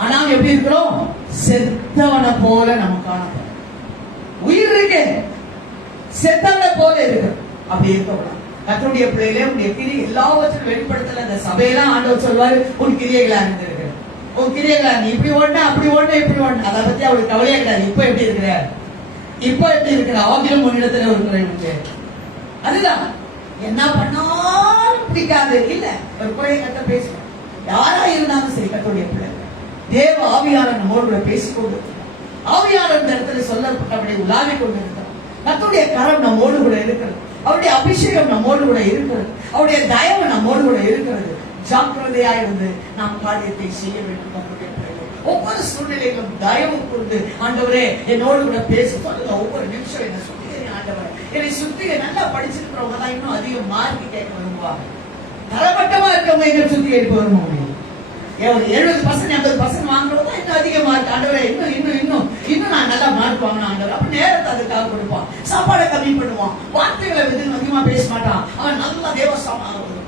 ஆனால் எப்படி இருக்கிறோம்? செத்தவனை போல நம்ம காணப்படும். உயிர் இருக்கு, செத்தவனை போல இருக்கு. அப்படி இருக்கக்கூடாது. கர்த்தருடைய பிள்ளைகளே உங்களுடைய கிரியை எல்லாவற்றையும் வெளிப்படுத்தல அந்த சபையெல்லாம் ஆண்டவர் சொல்வாரு, உன் கிரியைகளா இருந்திருக்கு, உன் கிரியைகளா நீ இப்படி ஓடனா அப்படி ஓடனா இப்படி ஓடனா. அதை பத்தி அவளுக்கு கவலையே கிடையாது. இப்ப எப்படி இருக்கிற? இப்ப எப்படி இருக்கிற? ஆகிலும் உன்னிடத்துல ஒரு குறை உண்டு. அதுதான் என்ன பண்ணாலும் பிடிக்காது இல்ல, ஒரு குறையை கத்த பேசுவோம். யாரா இருந்தாலும் சரி, கர்த்தருடைய பிள்ளைகள் தேவ ஆவியாளர் நம்மோடு கூட பேசிக்கொண்டு, ஆவியாளர் இந்த இடத்துல சொல்லப்பட்டபடி உலாவிக் கொண்டு இருக்கிறார். கர்த்தருடைய கரம் நம்மோடு கூட இருக்கிறது. அவருடைய அபிஷேகம் நம்மோடு கூட இருக்கிறது. அவருடைய தயவு நம்மோடு கூட இருக்கிறது. ஜாக்கிரதையா இருந்து நாம் காரியத்தை செய்ய வேண்டும். கர்த்தருடைய பிள்ளைகள் ஒவ்வொரு சூழ்நிலைகளும் தயவு கொண்டு ஆண்டவரே என்னோடு கூட பேச சொல்லுங்க. ஒவ்வொரு நிமிஷம் என்ன சுத்திகரி ஆண்டவர், என்னை சுத்திக நல்லா படிச்சிருக்கிறவங்க தான் இன்னும் அதிகம் மார்க் கேட்க விரும்புவாங்க. தரமட்டமா இருக்கவங்க எங்க சுத்திகரிப்பு வருமா? 70% 80% வாங்குறதா இன்னும் அதிகமா இருக்கு. ஆண்டவரே இன்னும் இன்னும் இன்னும் இன்னும் நான் நல்லா மார்க் வாங்கின ஆண்டவர். அப்ப நேரத்தை அதுக்காக கொடுப்பான். சாப்பாடை கம்மி பண்ணுவான். வார்த்தைகளை அதிகமா பேச மாட்டான். அவன் நல்லா தேவ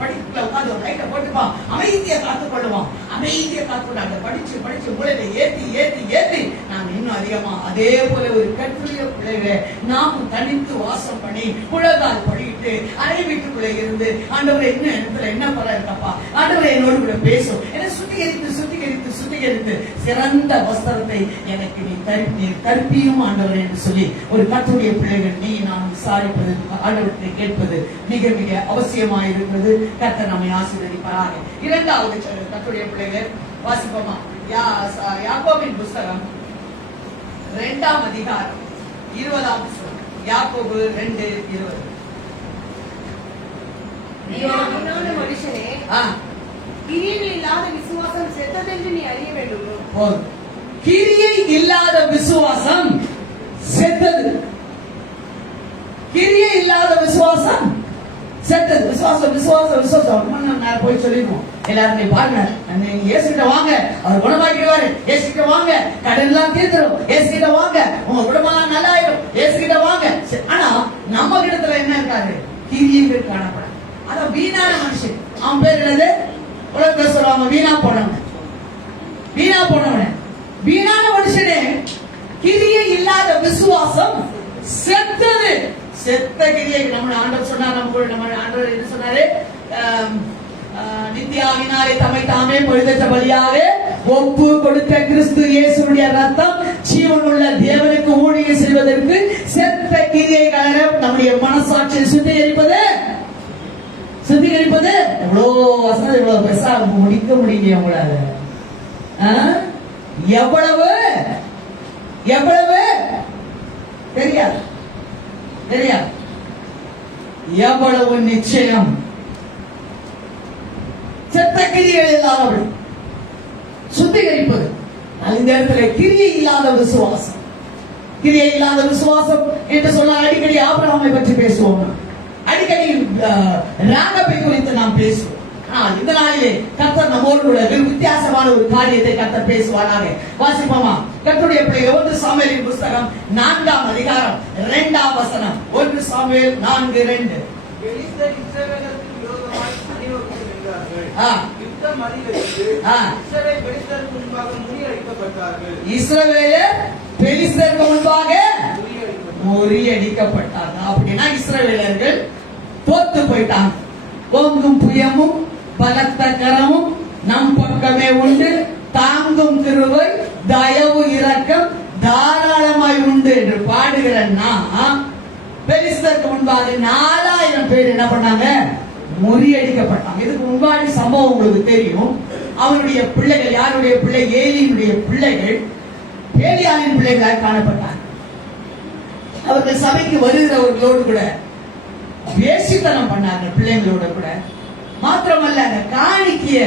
படிப்புல உட்காந்து ஒரு லைட்டை போட்டுப்பான். அமைதியை காத்துக் கொள்ளுவான். அமைதியை காத்துக்கொண்டு அந்த படிச்சு படிச்சு மூளையில ஏத்தி ஏத்தி ஏத்தி நாம் இன்னும் அதிகமா அதே போல ஒரு கட்டுரைய பிள்ளைகளை நாமும் தனித்து வாசம் பண்ணி குழந்தால் படிக்கிட்டு அரை வீட்டுக்குள்ளே இருந்து ஆண்டவரை இன்னும் இடத்துல என்ன பல இருக்கப்பா, ஆண்டவரை என்னோடு கூட பேசும். என்ன சுத்திகரித்து சுத்திகரித்து சுத்திகரித்து சிறந்த வஸ்திரத்தை எனக்கு நீ கற்பியும் ஆண்டவர் என்று சொல்லி ஒரு கர்த்தருடைய பிள்ளைகள் நீ நான் விசாரிப்பது, ஆண்டவரை கேட்பது மிக மிக அவசியமாக இருக்கிறது. கர்த்தர் நம்மை ஆசீர்வதிப்பாராக. இரண்டாவது கர்த்தருடைய பிள்ளைகள் வாசிப்போமா? யாக்கோபின் புஸ்தகம் 2ஆம் அதிகாரம் 20ஆம் வசனம். யாக்கோபு 2:20. மனுஷனே, கிரியைகள் இல்லாத விசுவாசம் செத்ததென்று நீ அறிய வேண்டும். கிரியை இல்லாத விசுவாசம் செத்தது. கிரியை இல்லாத விசுவாசம் செத்தது. விசுவாசம் விசுவாசம் விசுவாசம் நான் போய் சொல்லிடுவோம். எல்லாருமே பாருங்க, ஏசுகிட்ட வாங்க, அவர் குணமாக்கிடுவாரு. ஏசுகிட்ட வாங்க, கடன் எல்லாம் தீர்த்துரும். ஏசுகிட்ட வாங்க, உங்க குடும்பம் நல்லா ஆயிடும். ஏசுகிட்ட வாங்க. ஆனா நம்ம இடத்துல என்ன இருக்காரு? கிரியைகள் காணப்படும். அதான் வீணான மனுஷன். அவன் பேர் என்னது? உலகத்துல சொல்லுவாங்க வீணா போனவன். வீணா போனவன் வீணான மனுஷனே. கிரியை இல்லாத விசுவாசம் செத்தது. செத்த கிரியை நம்ம ஆண்டவர் சொன்னார். நம்ம ஆண்டவர் என்ன சொன்னாரு? நித்தியாவினாலே தம்மை தாமே பொழுதற்ற பலியாக ஒப்பு கொடுத்த கிறிஸ்து இயேசுடைய ரத்தம் ஜீவனுள்ள தேவனுக்கு ஊழியம் செய்வதற்கு செத்த கிரியைகளை நம்முடைய மனசாட்சியை சுத்திகரிப்பது. சுத்திகரிப்பது எவ்வளவு வசதி, எவ்வளவு பெருசா முடிக்க முடியல உங்களால. எவ்வளவு எவ்வளவு தெரியாது தெரியாது. எவ்வளவு நிச்சயம். செத்த கிரியை இல்லாதவள் சுத்திகரிப்பது. இந்த இடத்துல கிரியை இல்லாத விசுவாசம். கிரியை இல்லாத விசுவாசம் என்று சொன்ன அடிக்கடி ஆபிரகாமை பற்றி பேசுவோம். அடிக்கடி ராகபை குறித்து நாம் பேசுவோம். இந்த நாளிலே கர்த்தர் நம்மோடு கூட வித்தியாசமான ஒரு காரியத்தை கர்த்தர் பேசுவாராக. வாசிப்போமா? கர்த்தருடைய பிள்ளைகள் 1 சாமுவேலின் புஸ்தகம் 4ஆம் அதிகாரம் 2ஆம் வசனம். 1 சாமுவேல் 4:2. பெலிஸ்தர் இஸ்ரவேலுக்கு விரோதமாய் அணிவகுத்து நின்றார்கள். யுத்தம் அதிகரித்து இஸ்ரவேல் பெலிஸ்தருக்கு முன்பாக முறியடிக்கப்பட்டார்கள். இஸ்ரவேலர் பெலிஸ்தருக்கு முன்பாக முறியடிக்கப்பட்டார்கள். அப்படின்னா இஸ்ரவேலர்கள் தோத்து போயிட்டாங்க. பொங்கும் புயமும் பலத்த கரமும் நம் பக்கமே உண்டு, தாங்கும் கிருபை தயவு இரக்கம் தாராளமாய் உண்டு என்று பாடுகிற நான் பெலிஸ்தருக்கு முன்பாக 4000 பேர் என்ன பண்ணாங்க? முறியடிக்கப்பட்டாங்க. இதுக்கு முன்பாடி சம்பவம் உங்களுக்கு தெரியும். அவனுடைய பிள்ளைகள், யாருடைய பிள்ளை? ஏலியினுடைய பிள்ளைகள் பேலியாளின் பிள்ளைகளாக காணப்பட்டாங்க. அவர்கள் சபைக்கு வருகிறவர்களோடு கூட வேசித்தனம் பண்ணாங்க, பிள்ளைங்களோட கூட. மாத்திரமல்ல, அந்த காணிக்கைய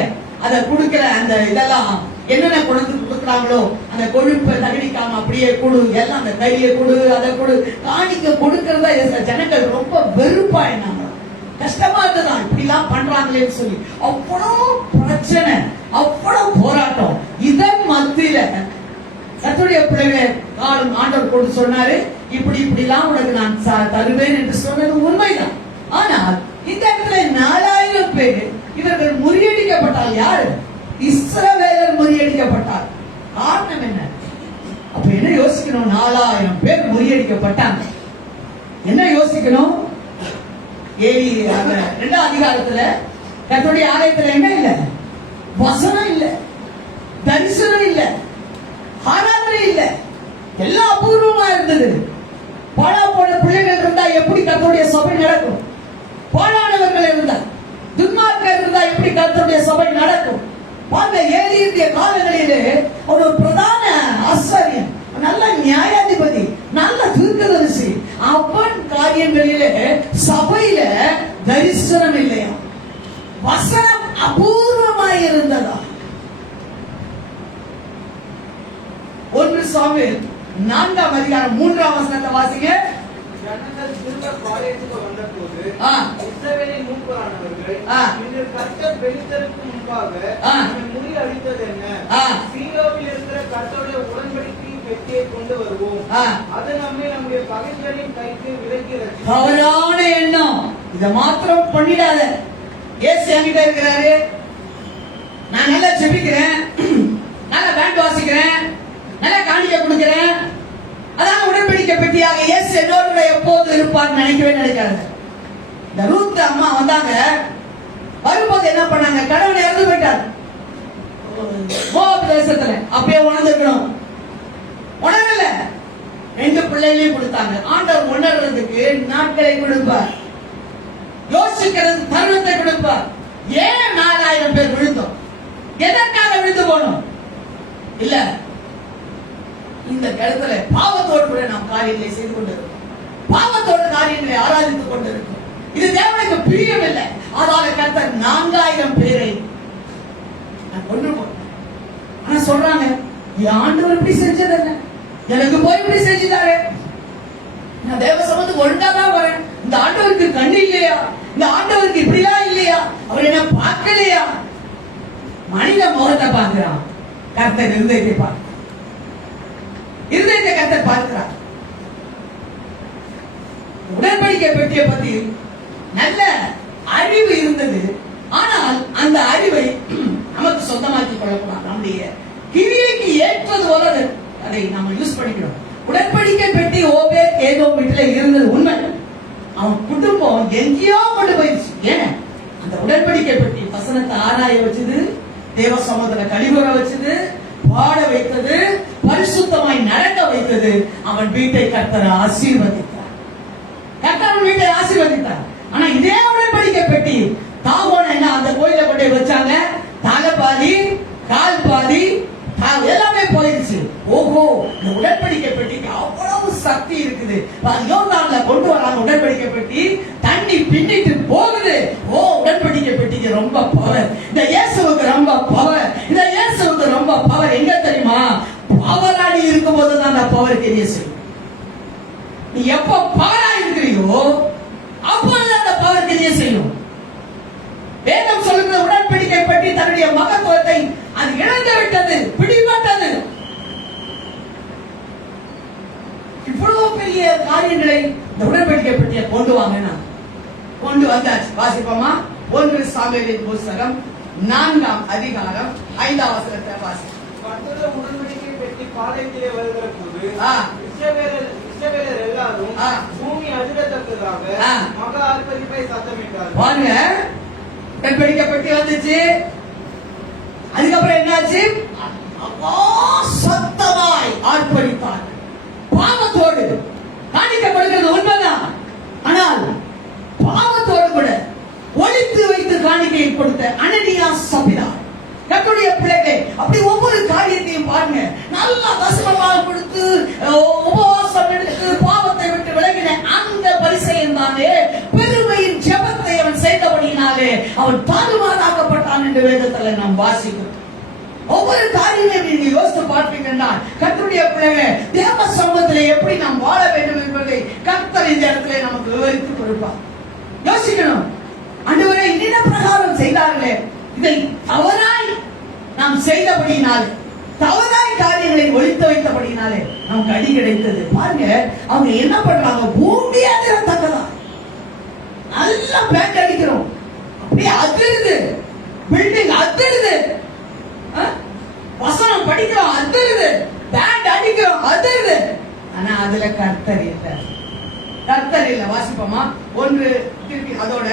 அதை கொடுக்கிற அந்த இதெல்லாம் என்னென்ன கொடுக்குறாங்களோ அந்த கொழுப்பை தகடிக்காம அப்படியே கொடு, எல்லாம் அந்த கையை கொடு, அதை கொடு, காணிக்க கொடுக்கறதா ஜனங்கள் ரொம்ப வெறுப்பா என்னாங்க, கஷ்டமா இருந்ததான் இப்படி எல்லாம் பண்றாங்களேன்னு சொல்லி. அவ்வளவு பிரச்சனை, அவ்வளவு போராட்டம். இதன் மத்தியில கர்த்தருடைய பிள்ளைகள் ஆண்டவர் கொண்டு சொன்னாரு, இப்படி எல்லாம் உனக்கு நான் தருவேன் என்று சொன்னது உண்மைதான். ஆனால் இந்த இடத்துல 4000 பேர் இவர்கள் முறியடிக்கப்பட்டால். யாரு? இஸ்ரவேலர் முறியடிக்கப்பட்டார். காரணம் என்ன? அப்ப என்ன யோசிக்கணும்? 4000 பேர் முறியடிக்கப்பட்டாங்க. என்ன யோசிக்கணும்? ஏலி 2ஆம் அதிகாரத்துல கர்த்தருடைய ஆலயத்துல என்ன இல்ல? வசனம் இல்ல, தரிசனம் இல்ல, ஆராதனை இல்ல, எல்லாம் அபூர்வமா இருந்தது. பாழா போன பிள்ளைகள் இருந்தா எப்படி கர்த்தருடைய சபை நடக்கும்? பாழானவர்கள் இருந்தா, துன்மார்க்கர் இருந்தா எப்படி கர்த்தருடைய சபை நடக்கும்? பாருங்க, ஏலியுடைய காலங்களிலே ஒரு பிரதான ஆசாரியன், நல்ல நியாயாதிபதி, நல்ல தீர்க்கதரிசி, அவன் காரியங்களிலே சபையில தரிசனம் இல்லையா, வசனம் அபூர்வமாய் இருந்ததா? 1 சாமுவேல் 4ஆம் அதிகாரம் 3ஆம் வசனத்தை வாசிங்க. ஜனங்கள் திரும்ப பாளையத்துக்கு வந்தபோது இஸ்ரவேலின் மூப்பரானவர்கள், இன்று கர்த்தர் பெலிஸ்தருக்கு முன்பாக நம்மை முறியடித்தது என்ன? சீலோவில் இருக்கிற கர்த்தருடைய உடன்படிக்கை பெட்டியை கொண்டு வருவோம், அது நம்மை நம்முடைய பகைஞரின் கைக்கு விலக்கி ரட்சிக்கும். தவறான எண்ணம். இத மாத்திரம் பண்ணிடாத. இயேசு என்கிட்ட இருக்கிறாரு, நான் நல்லா ஜெபிக்கிறேன், நல்லா பேண்ட் வாசிக்கிறேன், நல்லா காணிக்கை கொடுக்கிறேன், அதான் உடன்படிக்கை பெட்டியாக இயேசு என்னோட எப்போது இருப்பார் நினைக்கவே நினைக்காது. இந்த ரூத் அம்மா வந்தாங்க, வரும்போது என்ன பண்ணாங்க? கடவுள் இறந்து போயிட்டார் மோவாப் தேசத்துல. அப்பயே உணர்ந்துக்கணும், உணரல. 2 பிள்ளைகளையும் கொடுத்தாங்க. ஆண்டவர் உணர்றதுக்கு நாட்களை கொடுப்பார், யோசிக்கிறது தருணத்தை கொடுப்பார். ஏன் 4000 பேர் விழுந்தோம்? எதற்காக விழுந்து போனோம்? இல்ல, இந்த இடத்துல பாவத்தோடு கூட நாம் காரியங்களை செய்து கொண்டிருக்கோம், பாவத்தோடு காரியங்களை ஆராதித்துக் கொண்டிருக்கோம். இது தேவனுக்கு பிரியமில்லை. அதனால கர்த்தர் 4000 பேரை கொண்டு போனார். ஆனா சொல்றாங்க, ஆண்டவர் இப்படி செஞ்சது என்ன? எனக்கு போய் இப்படி செஞ்சுட்டாரு, நான் தேவ சமூகத்துக்கு ஒழுங்கா தான் வரேன், இந்த ஆண்டவருக்கு கண்ணு இல்லையா? இந்த ஆண்டவருக்கு இப்படிலாம் இல்லையா? அவர் என்ன பார்க்கலையா? மனித முகத்தை பார்க்கிறான், கர்த்தர் இருதயத்தை பார்க்கிறார். இருதயத்தை கர்த்தர் பார்க்கிறார். உடன்படிக்கை பெட்டியை பத்தி நல்ல அறிவு இருந்தது. ஆனால் அந்த அறிவை நமக்கு சொந்தமாக்கி கொள்ளக்கூடாது. நம்முடைய கிரியைக்கு ஏற்றது போல அதை நாம யூஸ் பண்ணிக்கிறோம். உடன்படிக்கை பெட்டி ஓபேத் ஏதோம் வீட்டுல இருந்தது உண்மை. அவன் குடும்பம் எங்கேயோ கொண்டு போயிடுச்சு. ஏன்? அந்த உடன்படிக்கை பெட்டி வசனத்தை ஆராய வச்சது, தேவ சமூகத்துல கழிவுற வச்சது, பாட வைத்தது, பரிசுத்தமாய் நடக்க வைத்தது. அவன் வீட்டை கர்த்தர் ஆசீர்வதித்தார். கர்த்தர் வீட்டை ஆசீர்வதித்தார். ஆனா இதே உடன்படிக்கை பெட்டி தாவோன என்ன அந்த கோயில கொண்டு வச்சாங்க, தலை பாதி கால் பாதி எல்லாமே போயிடுச்சு. ஓஹோ, இந்த உடன்படிக்கை பெட்டிக்கு அவ்வளவு சக்தி இருக்குது. யோர்தான்ல கொண்டு வராங்க உடன்படிக்கை பெட்டி, தண்ணி பின்னிட்டு போகுது. ஓ, உடன்படிக்கை பெட்டிக்கு ரொம்ப பவர், இந்த இயேசுவுக்கு ரொம்ப பவர், இந்த இயேசுவுக்கு ரொம்ப பவர். எங்க தெரியுமா? பவராடி இருக்கும் போது தான் அந்த பவர் தெரிய செய்யும். நீ எப்ப பவரா இருக்கிறியோ அப்போது அந்த பவர் தெரிய செய்யும். வேதம் சொல்லுகிற காரியங்களை இந்த உடன்படிக்கை பெட்டியை கொண்டு வாங்கினா கொண்டு வந்தாச்சு. வாசிப்போமா? 1 சாமுவேலின் புஸ்தகம் 4ஆம் அதிகாரம் 5ஆம் வசனத்தை வாசி. கர்த்தருடைய உடன்படிக்கை பெட்டி பாளையத்திலே வருகிற போது இஸ்ரவேலர் எல்லாரும் பூமி அதிரத்தக்கதாக மகா ஆர்ப்பரிப்பை சத்தமிட்டார்கள். பாருங்க, உடன்படிக்கை பெட்டி வந்துச்சு. அதுக்கப்புறம் என்னாச்சு? சத்தமாய் ஆர்ப்பரித்தார். பாவத்தோடு காணிக்கப்படுகிறது உண்மைதான். ஆனால் பாவத்தோடு கூட ஒளித்து வைத்து காணிக்கை கொடுத்த அனனியா சபிதா கர்த்தருடைய பிள்ளைகளை அப்படி ஒவ்வொரு காரியத்தையும் பாருங்க, நல்லா வசனமாக கொடுத்து உபவாசம் எடுத்து பாவத்தை விட்டு விலகின அந்த பரிசையன் தானே பெருமையின் ஜெபத்தை அவன் செய்தபடியினாலே அவன் தாறுமாறாக்கப்பட்டான் என்று வேதத்தில் நாம் வாசிக்கிறோம். ஒவ்வொரு காரியத்தையும் நீங்க யோசித்து பார்ப்பீங்கன்னா கர்த்தருடைய பிள்ளைகளை தேவ சமூகத்திலே எப்படி நாம் வாழ வேண்டும் என்பதை கர்த்தர் இந்த இடத்துல நமக்கு விவரித்து கொடுப்பார். யோசிக்கணும், ஆண்டவரே இன்ன பிரகாரம் செய்தார்களே, இதை தவறாய் நாம் செய்தபடியினாலே, தவறாய் காரியங்களை ஒழித்து வைத்தபடியினாலே நமக்கு அடி கிடைத்தது. பாருங்க, அவங்க என்ன பண்றாங்க? பூமி அதிரத்தக்கதா நல்லா பேண்ட் அடிக்கிறோம், அப்படியே அதிருது, பில்டிங் அதிருது, வசனம் படிக்கிறோம் அதிருது, பேண்ட் அடிக்கிறோம் அதிருது. ஆனா அதுல கர்த்தர் இல்லை, கர்த்தர் இல்லை. வாசிப்போமா? 1 திருப்பி அதோட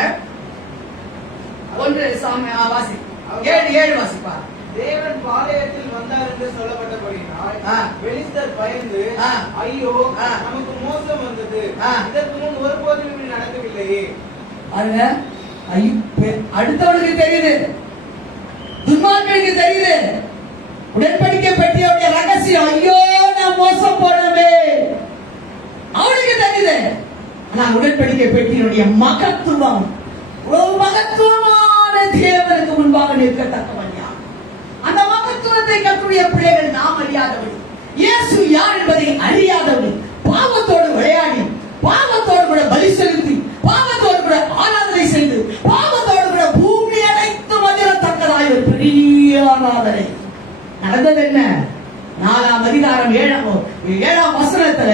1 சாமி வாசி 7 வாசிப்பா. தேவன் பாளையத்தில் வந்தார் என்று சொல்லப்பட்டபடினால் பெலிஸ்தர் பயந்து ஐயோ நமக்கு மோசம் வந்தது, இதற்கு முன் ஒருபோதும் இப்படி நடக்கவில்லையே. பாருங்க, அடுத்தவனுக்கு தெரியுது, துன்மார்களுக்கு தெரியுது உடன்படிக்கை பெட்டியோட ரகசியம். ஐயோ நான் மோசம் போனவே அவனுக்கு தெரியுது. ஆனா உடன்படிக்கை பெட்டியினுடைய மகத்துவம், ஒரு மகத்துவமான தேவனுக்கு முன்பாக நிற்கத்தக்கவன் யார்? அந்த மகத்துவத்தை கர்த்தருடைய பிள்ளைகள் நாம் அறியாதவர்கள், இயேசு யார் என்பதை அறியாதவர்கள், பாவத்தோடு விளையாடி, பாவத்தோடு கூட பலி செலுத்தி, பாவத்தோடு கூட ஆராதனை செய்து, பாவத்தோடு கூட பூமி அனைத்து மதிரத்தக்கதாய் ஒரு பெரிய ஆராதனை நடந்தது. என்ன? 4ஆம் அதிகாரம் 7ஆம் வசனத்துல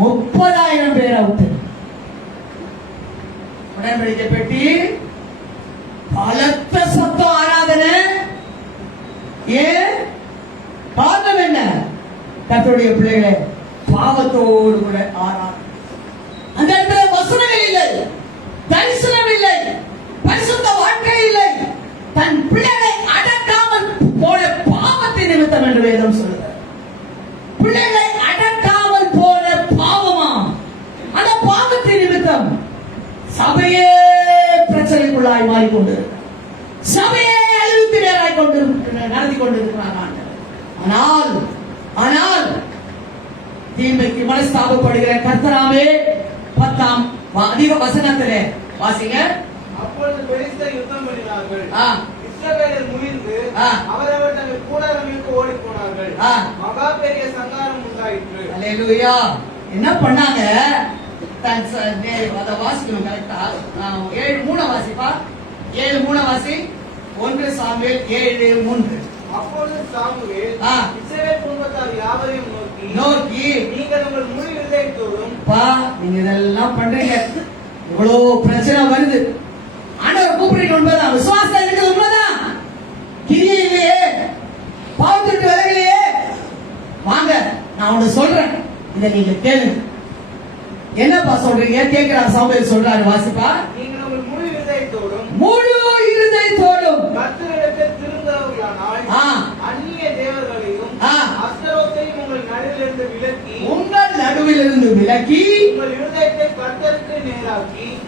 30,000 பேர் அவுட்டு. உடன்படிக்கை பெட்டி, பலத்த சத்தம், ஆராதனை. ஏன்? காரணம் என்ன? கர்த்தருடைய பிள்ளைகளை பாவத்தோடு கூட ஆராதனை. அந்த இடத்துல வசனங்கள் இல்லை, தரிசனம் இல்லை, பரிசுத்த வாழ்க்கை இல்லை. தன் பிள்ளைகளை அடக்காமல் போன பாவத்தை நிமித்தம் என்று வேதம் சொல்லுகிறது. பிள்ளைகளை அடக்காமல் போன பாவமா? அந்த பாவத்தை நிமித்தம் சபையே பிரச்சனைக்குள்ளாய் மாறிக்கொண்டிருக்கிறது, சபையே அழிவுக்கு நேராய் நடத்தி கொண்டிருக்கிறார். ஆனால் தீமைக்கு மனஸ்தாபப்படுகிற கர்த்தராமே 10ஆம் அதிக வசனத்திலே வாசிங்க. அப்பொழுது பெலிஸ்தர் யுத்தம் பண்ணினார்கள், இஸ்ரவேலர் முறிந்து அவரவர் தங்கள் கூடாரங்களுக்கு ஓடி போனார்கள், மகா பெரிய சங்காரம் உண்டாயிற்று. அல்லேலூயா. என்ன பண்ணாங்க? அத வாசிக்கணும் கரெக்டா. 7:3 வாசிப்பா. 7:3 வாசி. 1 சாமுவேல் 7:3. அப்பொழுது சாமுவேல் இஸ்ரவேல் குடும்பத்தார் யாவரையும் நோக்கி நீங்கள் உங்கள் முழு இதயத்தோடும் நீங்க இதெல்லாம் பண்றீங்க, இவ்வளவு பிரச்சனை வருது, ஆண்டவர் கூப்பிடுறீங்க, உண்மைதான், விசுவாசம் இருக்குது, உண்மைதான், கிரியை இல்லையே, பாவத்திற்கு விலகலையே, வாங்க நான் ஒண்ணு சொல்றேன், இதை நீங்க கேளுங்க. என்னப்பா சொல்றீங்க? கேட்கிறார் சாமுவேல் சொல்றாரு, வாசிப்பா. நீங்கள் உங்கள் முழு இதயத்தோடும் கர்த்தரிடத்தில் திரும்புகிறவர்களானால் அந்நிய தேவர்களையும் அஸ்தரோத்தையும் உங்கள் நடுவிலிருந்து விலக்கி உங்கள் இருதயத்தை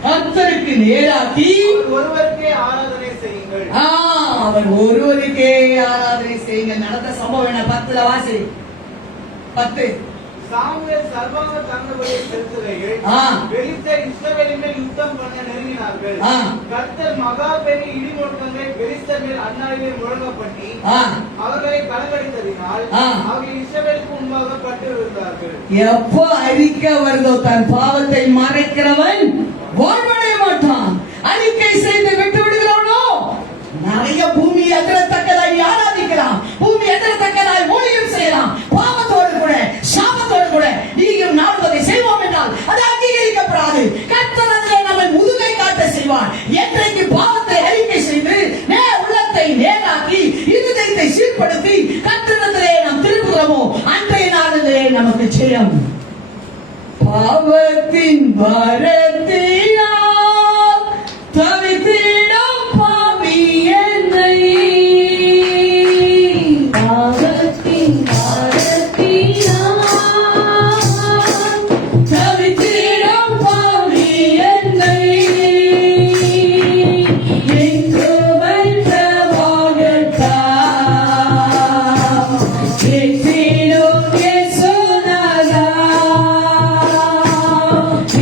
கர்த்தருக்கு நேராக்கி ஒருவருக்கே ஆராதனை செய்யுங்கள். அவர் ஒருவருக்கே ஆராதனை செய்யுங்கள். நடந்த சம்பவம் என்ன? 10 வாசி. 10. சாமுவேல் சர்வாங்க தங்கபலியை செலுத்துகையில் பெலிஸ்தர் இஸ்ரவேலின் மேல் யுத்தம் பண்ண நெருங்கினார்கள். கர்த்தர் மகா பெரிய இடி முழக்கங்களை பெலிஸ்தர் மேல் அந்நாளிலே முழங்க பண்ணி அவர்களை கலங்கடித்ததினால் அவர்கள் இஸ்ரவேலுக்கு முன்பாக பட்டு விழுந்தார்கள். எப்போ அறிக்கை வருதோ தன் பாவத்தை மறைக்கிறவன் வாழ்வடைய மாட்டான். அறிக்கை செய்து விட்டு விடுகிறவனோ நிறைய பூமி எதிரத்தக்கதாய் ஆராதிக்கலாம், பூமி எதிரத்தக்கதாய் ஊழியம் செய்யலாம், பாவத்தோடு கூட சாபத்தோடு கூட நீயும் நாடுவதை செய்வோம் என்றால் நமக்கு ஜெயம். பாவத்தின் பாரத்தினால் தவித்திடும் பாவி என்னை, பாவத்தின் பாரத்தினால் தவித்திடும் பாவி என்னை, எங்கு வைத்த வாகத்தால் ஏற்றிடும் இயேசுநாதா,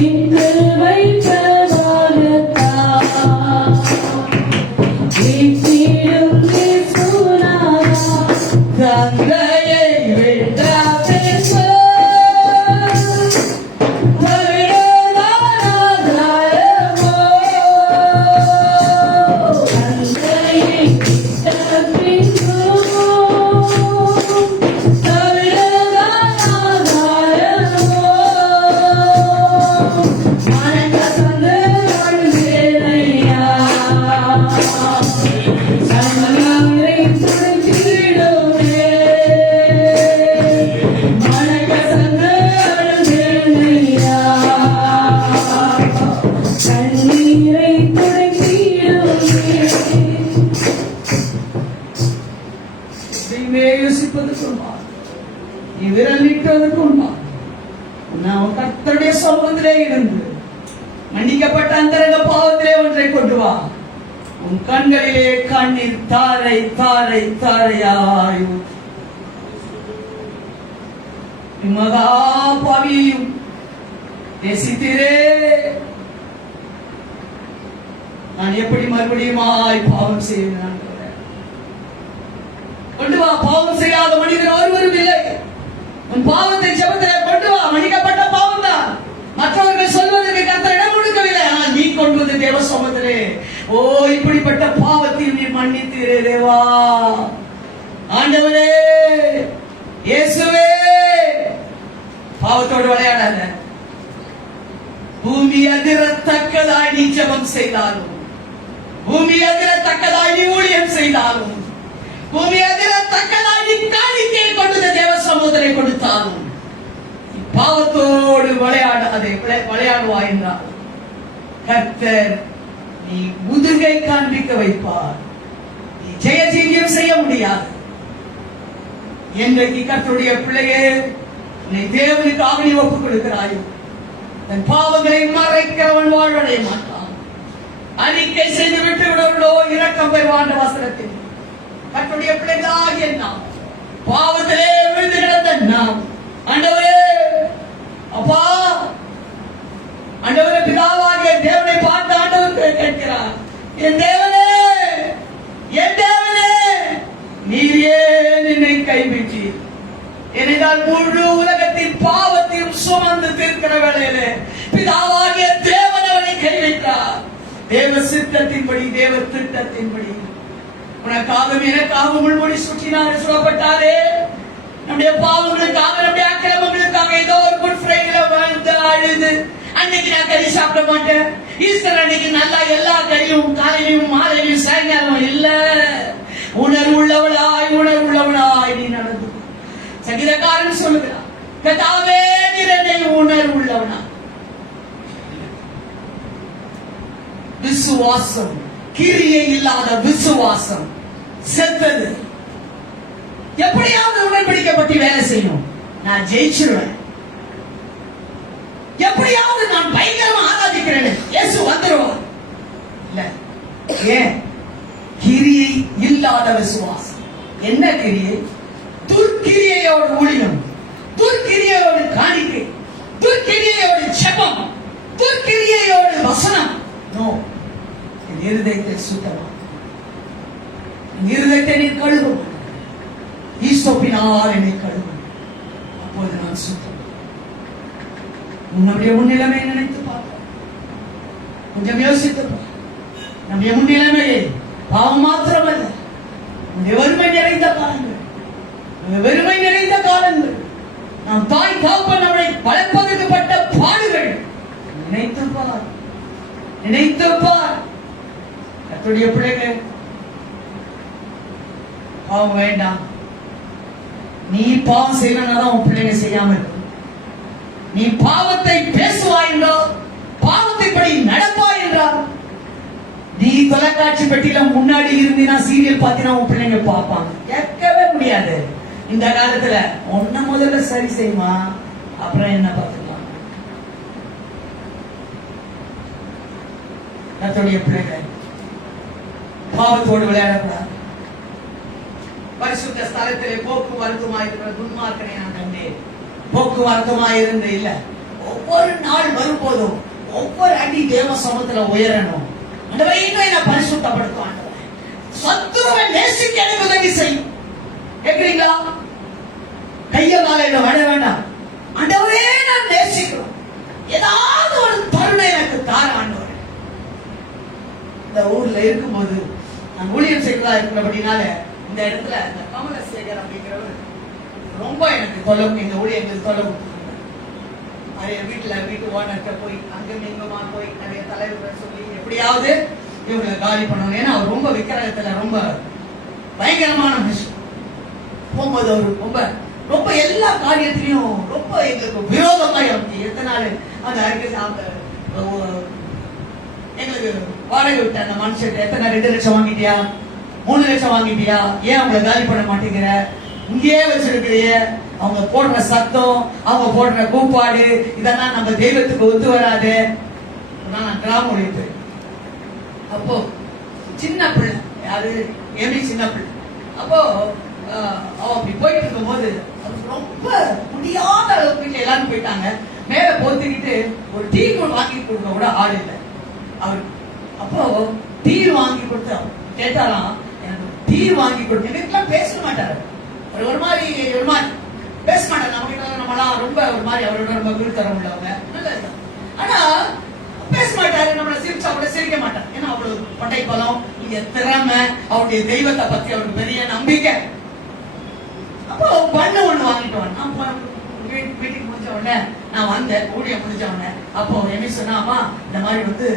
எங்கு வைத்த வாகத்தால் ஏற்றிடும் இயேசுநாதா, தந்தையை விட்டாதே நாம் கர்த்தருடைய சமூகத்திலே இருந்து மன்னிக்கப்பட்ட அந்தரங்க பாவத்திலே ஒன்றை கொண்டு வா. உன் கண்களிலே கண்ணீர் தாரை தாரை தாரையாய் மகா பாவியையும் நேசித்தீரே, நான் எப்படி மறுபடியுமாய் பாவம் செய்வேன்? கொண்டு வா. பாவம் செய்யாத மனிதன் ஒருவரும் இல்லை. உன் பாவத்தை ஜெபத்திலே கொண்டு வா. மன்னிக்கப்பட்ட பாவம் தான். மற்றவர்கள் சொல்வதற்கு கர்த்தர் இடம் கொடுக்கவில்லை. ஆனால் நீ கொண்டு வந்து தேவ சமூகத்திலே, ஓ இப்படிப்பட்ட பாவத்தில் நீ மன்னித்தீரே தேவா. ஆண்டவரே இயேசுவே, பாவத்தோடு விளையாடாத. பூமி அதிரத்தக்கதாய் நீ ஜெபம் செய்தாலும், பூமி அதிரத்தக்கதாய் நீ ஊழியம் செய்தாலும், பூமி அதிரத்தக்கதாய் நீ காணிக்கை கொண்டு தேவ சமூகத்திலே கொடுத்தாலும், பாவத்தோடு விளையாடாதே. விளையாடுவாய் என்றால் கர்த்தர் நீ முதுகை காண்பிக்க வைப்பார். நீ ஜெயஜீவியம் செய்ய முடியாது. என்றைக்கு கர்த்தருடைய பிள்ளையே உன்னை தேவனுக்காக நீ ஒப்புக் கொடுக்கிறாய், தன் பாவங்களை மறைக்கிறவன் வாழ்வடைய மாட்டான். அறிக்கை செய்து விட்டு விடவர்களோ இரக்கம் பெறுவான். வசனத்தில் கர்த்தருடைய பிள்ளைகளாகிய நாம் பாவத்திலே விழுந்து கிடந்த நாம், ஆண்டவரே அப்பா, ஆண்டவரே பிதாவாகிய தேவனை பார்த்து ஆண்டவர் கேட்கிறார், என் தேவனே, என் தேவனே, நீர் ஏன் என்னை கைவிட்டீர்? ஏனென்றால் முழு உலகத்தின் பாவத்தையும் சுமந்து தீர்க்கிற வேளையிலே பிதாவாகிய தேவன் அவனை கைவிட்டார். தேவ சித்தத்தின்படி, தேவ திட்டத்தின்படி உனக்காகவும் எனக்காகவும் முள்முடி சுற்றினார் சொல்லப்பட்டாரே. நம்முடைய பாவங்களுக்காக, நம்முடைய அக்கிரமங்களுக்காக ஏதோ ஒரு குட் ஃப்ரைடேல வாழ்ந்து அழுது, அன்னைக்கு நான் கறி சாப்பிட மாட்டேன், ஈஸ்டர் அன்னைக்கு நல்லா எல்லா கறியும் காலையிலும் மாலையிலும் சாயங்காலம் இல்ல, உணர்வுள்ளவளாய் நீ நடந்து. சங்கீதக்காரன் சொல்லுகிறான், கர்த்தாவே நீர் என்னை உணர்வுள்ளவனா. விசுவாசம், கிரியை இல்லாத விசுவாசம் செத்தது. எப்படியாவது உடன்படிக்கப்பட்டு வேலை செய்யும், நான் ஜெயிச்சிருவேன். எப்படியாவது நான் பயங்கரமா ஆராதிக்கிறேன், இயேசு வந்துருவார். இல்ல, ஏன்? கிரியை இல்லாத விசுவாசம். என்ன கிரியை? துர்க்கிரியையோடு ஊழியம், துர்க்கிரியையோடு காணிக்கை, துர்க்கிரியையோடு ஜெபம், துர்க்கிரியையோடு வசனம். நோ, என் இருதயத்தை சுத்தமா, என் இருதயத்தை நீ கழுவும், ஈசோப்பினால் என்னை கழுவும், அப்போது நான் சுத்தம். நம்முடைய முன்னிலைமை நினைத்து பார்ப்போம், கொஞ்சம் யோசித்து நம்முடைய முன்னிலைமையை பாவம் மாத்திரமல்ல, நம்முடைய வறுமை நிறைந்த காலங்கள், வெறுமை நிறைந்த காலங்கள், நாம் தாய் தகப்பன் நம்மை வளர்ப்பதற்கு பட்ட பாடுகள் நினைத்து பார், நினைத்து பார். கர்த்தருடைய பிள்ளைகள், பாவம் வேண்டாம், நீ பாவம் செய்யலன்னா உன் பிள்ளைங்க செய்யாம இருக்கும். நீ பாவத்தை பேசுவாய் என்றால், பாவத்தை படி நடப்பாய் என்றால், நீ தொலைக்காட்சி பெட்டியில முன்னாடி இருந்தீனா சீரியல் பாத்தீங்கன்னா உன் பிள்ளைங்க பார்ப்பாங்க. கேட்கவே முடியாது. இந்த காலத்துல ஒன்ன முதல்ல சரி செய்யுமா, அப்புறம் என்ன பார்த்துக்கலாம். கர்த்தருடைய பிள்ளைகள் பாவத்தோடு விளையாடக்கூடாது. பரிசுத்த ஸ்தலத்திலே போக்குவரத்துமாய் இருக்கிற துன்மார்க்கனை நான் கண்டேன். போக்குவரத்துமாய் இருந்து இல்ல, ஒவ்வொரு நாள் வரும்போதும் ஒவ்வொரு அடி தேவ சமூகத்துல உயரணும். ஆண்டவரே, இன்னும் என்ன பரிசுத்தப்படுத்தும். ஆண்டவரே, சத்துருவை நேசிக்க எனக்கு உதவி செய்யும். கேட்கிறீங்களா? கைய காலையில வட வேண்டாம். ஆண்டவரே, நான் நேசிக்கிறோம். ஏதாவது ஒரு தருணம் எனக்கு தார ஆண்டவரே. இந்த ஊர்ல இருக்கும்போது நான் ஊழியம் செய்வதா இருக்கிறபடினால இந்த இடத்துல இந்த கமலசேகர் அப்படிங்கிறவர் ரொம்ப எனக்கு தொலைவு, எங்க ஊழியர்கள் தொலைவு. நிறைய வீட்டு ஓனர்கிட்ட போய் அங்கும் இங்குமா போய் நிறைய தலைவர்கள் சொல்லி எப்படியாவது இவங்களை காலி பண்ணணும். ஏன்னா அவர் ரொம்ப விக்கிரகத்துல ரொம்ப பயங்கரமான விஷயம். போகும்போது அவர் ரொம்ப ரொம்ப எல்லா காரியத்திலையும் ரொம்ப எங்களுக்கு விரோதமாய் இருக்கு. எத்தனை நாள் அந்த எங்களுக்கு வாடகை விட்ட அந்த மனுஷன் எத்தனை 2 லட்சம் வாங்கிட்டியா, 3 லட்சம் வாங்கிட்டியா, ஏன் அவங்களை காலி பண்ண மாட்டேங்கிற, இங்கேயே வச்சிருக்கிறிய, அவங்க போடுற சத்தம், அவங்க போடுற கூப்பாடு, இதெல்லாம் நம்ம தெய்வத்துக்கு ஒத்து வராது. நான் கிராம ஒழிப்பு அப்போ சின்ன பிள்ளை, யாரு எமி சின்ன பிள்ளை. அப்போ அவ அப்படி போயிட்டு இருக்கும் போது ரொம்ப முடியாத அளவுக்கு எல்லாரும் போயிட்டாங்க. மேல போத்திக்கிட்டு ஒரு டீ வாங்கி கொடுக்க கூட ஆள் இல்லை அவரு. அப்போ டீ வாங்கி கொடுத்து கேட்டாராம், எனக்கு டீ வாங்கி கொடுத்து. வீட்டுலாம் பேச மாட்டாரு, ஒரு மாதிரி பேச மாட்டாரு. நம்ம கிட்ட நம்மளாம் ரொம்ப ஒரு மாதிரி அவரோட ரொம்ப விழுத்தரம் உள்ளவங்க, நல்லது. ஆனா பேச மாட்டாரு, நம்மள சிரிச்சா கூட சிரிக்க மாட்டாரு. ஏன்னா அவ்வளவு பட்டை பலம், இங்க திறமை, அவருடைய தெய்வத்தை பத்தி அவருக்கு பெரிய நம்பிக்கை. அப்போ பண்ணு ஒண்ணு வாங்கிட்டு வந்தேன். வீட்டுக்கு முடிஞ்ச உடனே நான் வந்தேன், ஊழியம் முடிஞ்ச உடனே. அப்போ என்ன சொன்னாமா, இந்த மாதிரி வந்து